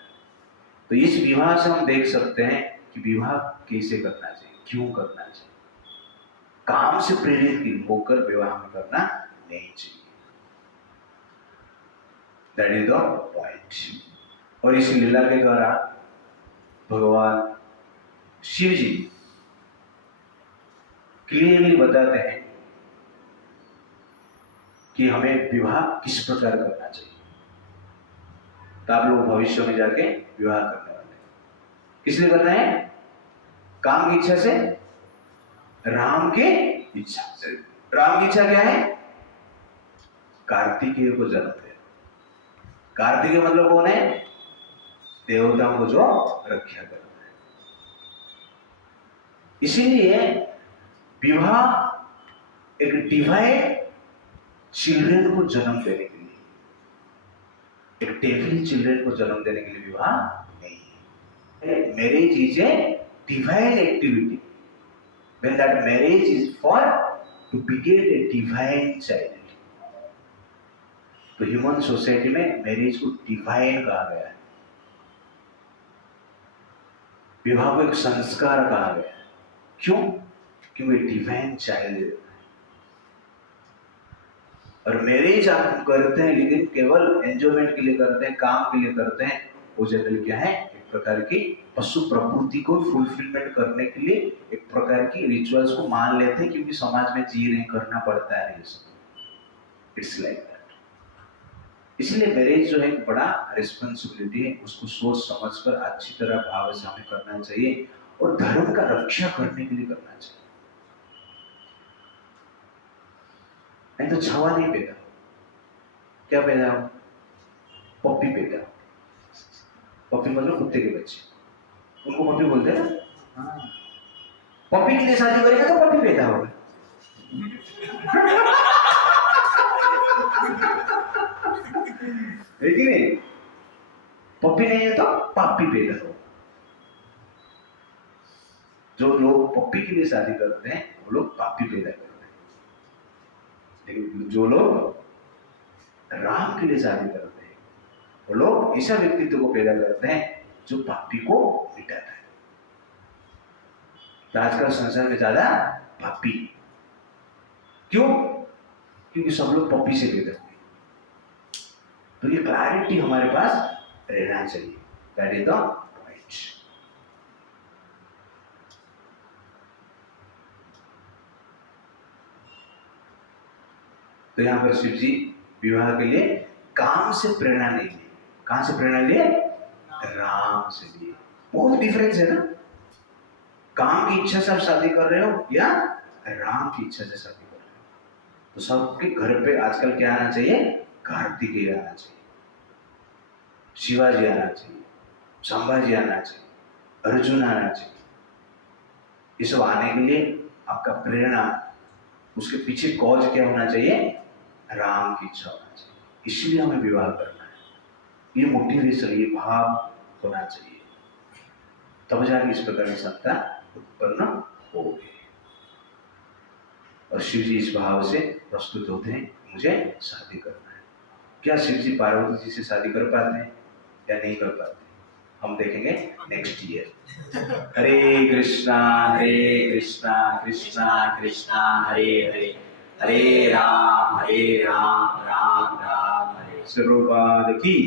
तो इस विवाह से हम देख सकते हैं कि विवाह कैसे करना चाहिए, क्यों करना चाहिए। काम से प्रेरित होकर विवाह में करना नहीं चाहिए। That is the point. और इस लीला के द्वारा भगवान शिव जी क्लियरली बताते हैं कि हमें विवाह किस प्रकार करना चाहिए। तो आप लोग भविष्य में जाके विवाह करने वाले हैं, किस लिए करना है? काम की इच्छा से, राम के इच्छा से। राम की इच्छा क्या है? कार्तिकेय को जन्म दे। कार्तिकेय मतलब कौन है? देवताओं को जो रक्षा करता है। इसीलिए विवाह एक डिवाइन चिल्ड्रन को जन्म देने के लिए, एक डेविल चिल्ड्रन को जन्म देने के लिए विवाह नहीं है। Marriage is a divine activity. When that marriage is for to beget a divine child. तो ह्यूमन सोसाइटी में मैरिज को डिवाइन कहा गया है, विवाह को एक संस्कार कहा गया है। क्यों? क्योंकि डिवाइन चाइल्ड है। और मैरिज आप करते हैं लेकिन केवल एंजॉयमेंट के लिए करते हैं, काम के लिए करते हैं। वो जनरली क्या है? एक प्रकार की पशु प्रवृत्ति को फुलफिलमेंट करने के लिए एक प्रकार की रिचुअल्स को मान लेते हैं, क्योंकि समाज में जी नहीं करना पड़ता है। It's like that. इसलिए मैरिज जो है एक बड़ा रिस्पॉन्सिबिलिटी है, उसको सोच समझकर अच्छी तरह भाव से हमें करना चाहिए और धर्म का रक्षा करने के लिए करना चाहिए। नहीं तो छवा नहीं पैदा, क्या पैदा हो, पप्पी पैदा हो। पप्पी मतलब कुत्ते के बच्चे, उनको पप्पी बोलते हैं ना। हाँ। पप्पी के लिए शादी करेगा तो पप्पी पैदा होगा। है कि नहीं? पप्पी नहीं है तो पापी पैदा होगा। जो लोग पप्पी के लिए शादी करते हैं वो लोग पापी पैदा करते हैं, लेकिन जो लोग राम के लिए शादी करते हैं वो लोग ऐसा व्यक्तित्व को पैदा करते हैं जो पापी को मिटाता है। तो आजकल संसार में ज्यादा पापी, क्यों? क्योंकि सब लोग पप्पी से पैदा हुए। तो ये क्लैरिटी हमारे पास रहना चाहिए। That is the point. तो यहां पर शिव जी विवाह के लिए काम से प्रेरणा नहीं ली। कहां से प्रेरणा लिए? राम से लिए। बहुत डिफरेंस है ना। काम की इच्छा से आप शादी कर रहे हो या राम की इच्छा से शादी कर रहे हो। तो सबके घर पे आजकल क्या आना चाहिए? कार्तिकेय आना चाहिए, शिवाजी आना चाहिए, संभाजी आना चाहिए, अर्जुन आना चाहिए। ये सब आने के लिए आपका प्रेरणा, उसके पीछे कॉज क्या होना चाहिए? राम की इच्छा होना चाहिए। इसलिए हमें विवाह करना है। ये मोटिवेशन, ये भाव होना चाहिए, तब जाके इस प्रकार की सत्ता उत्पन्न होगी। और शिव जी इस भाव से प्रस्तुत होते हैं, मुझे शादी करना है। क्या शिव जी पार्वती जी से शादी कर पाते हैं या नहीं कर पाते? हम देखेंगे नेक्स्ट ईयर। हरे कृष्णा कृष्णा कृष्णा हरे हरे, हरे राम राम राम हरे। स्वरूपाद की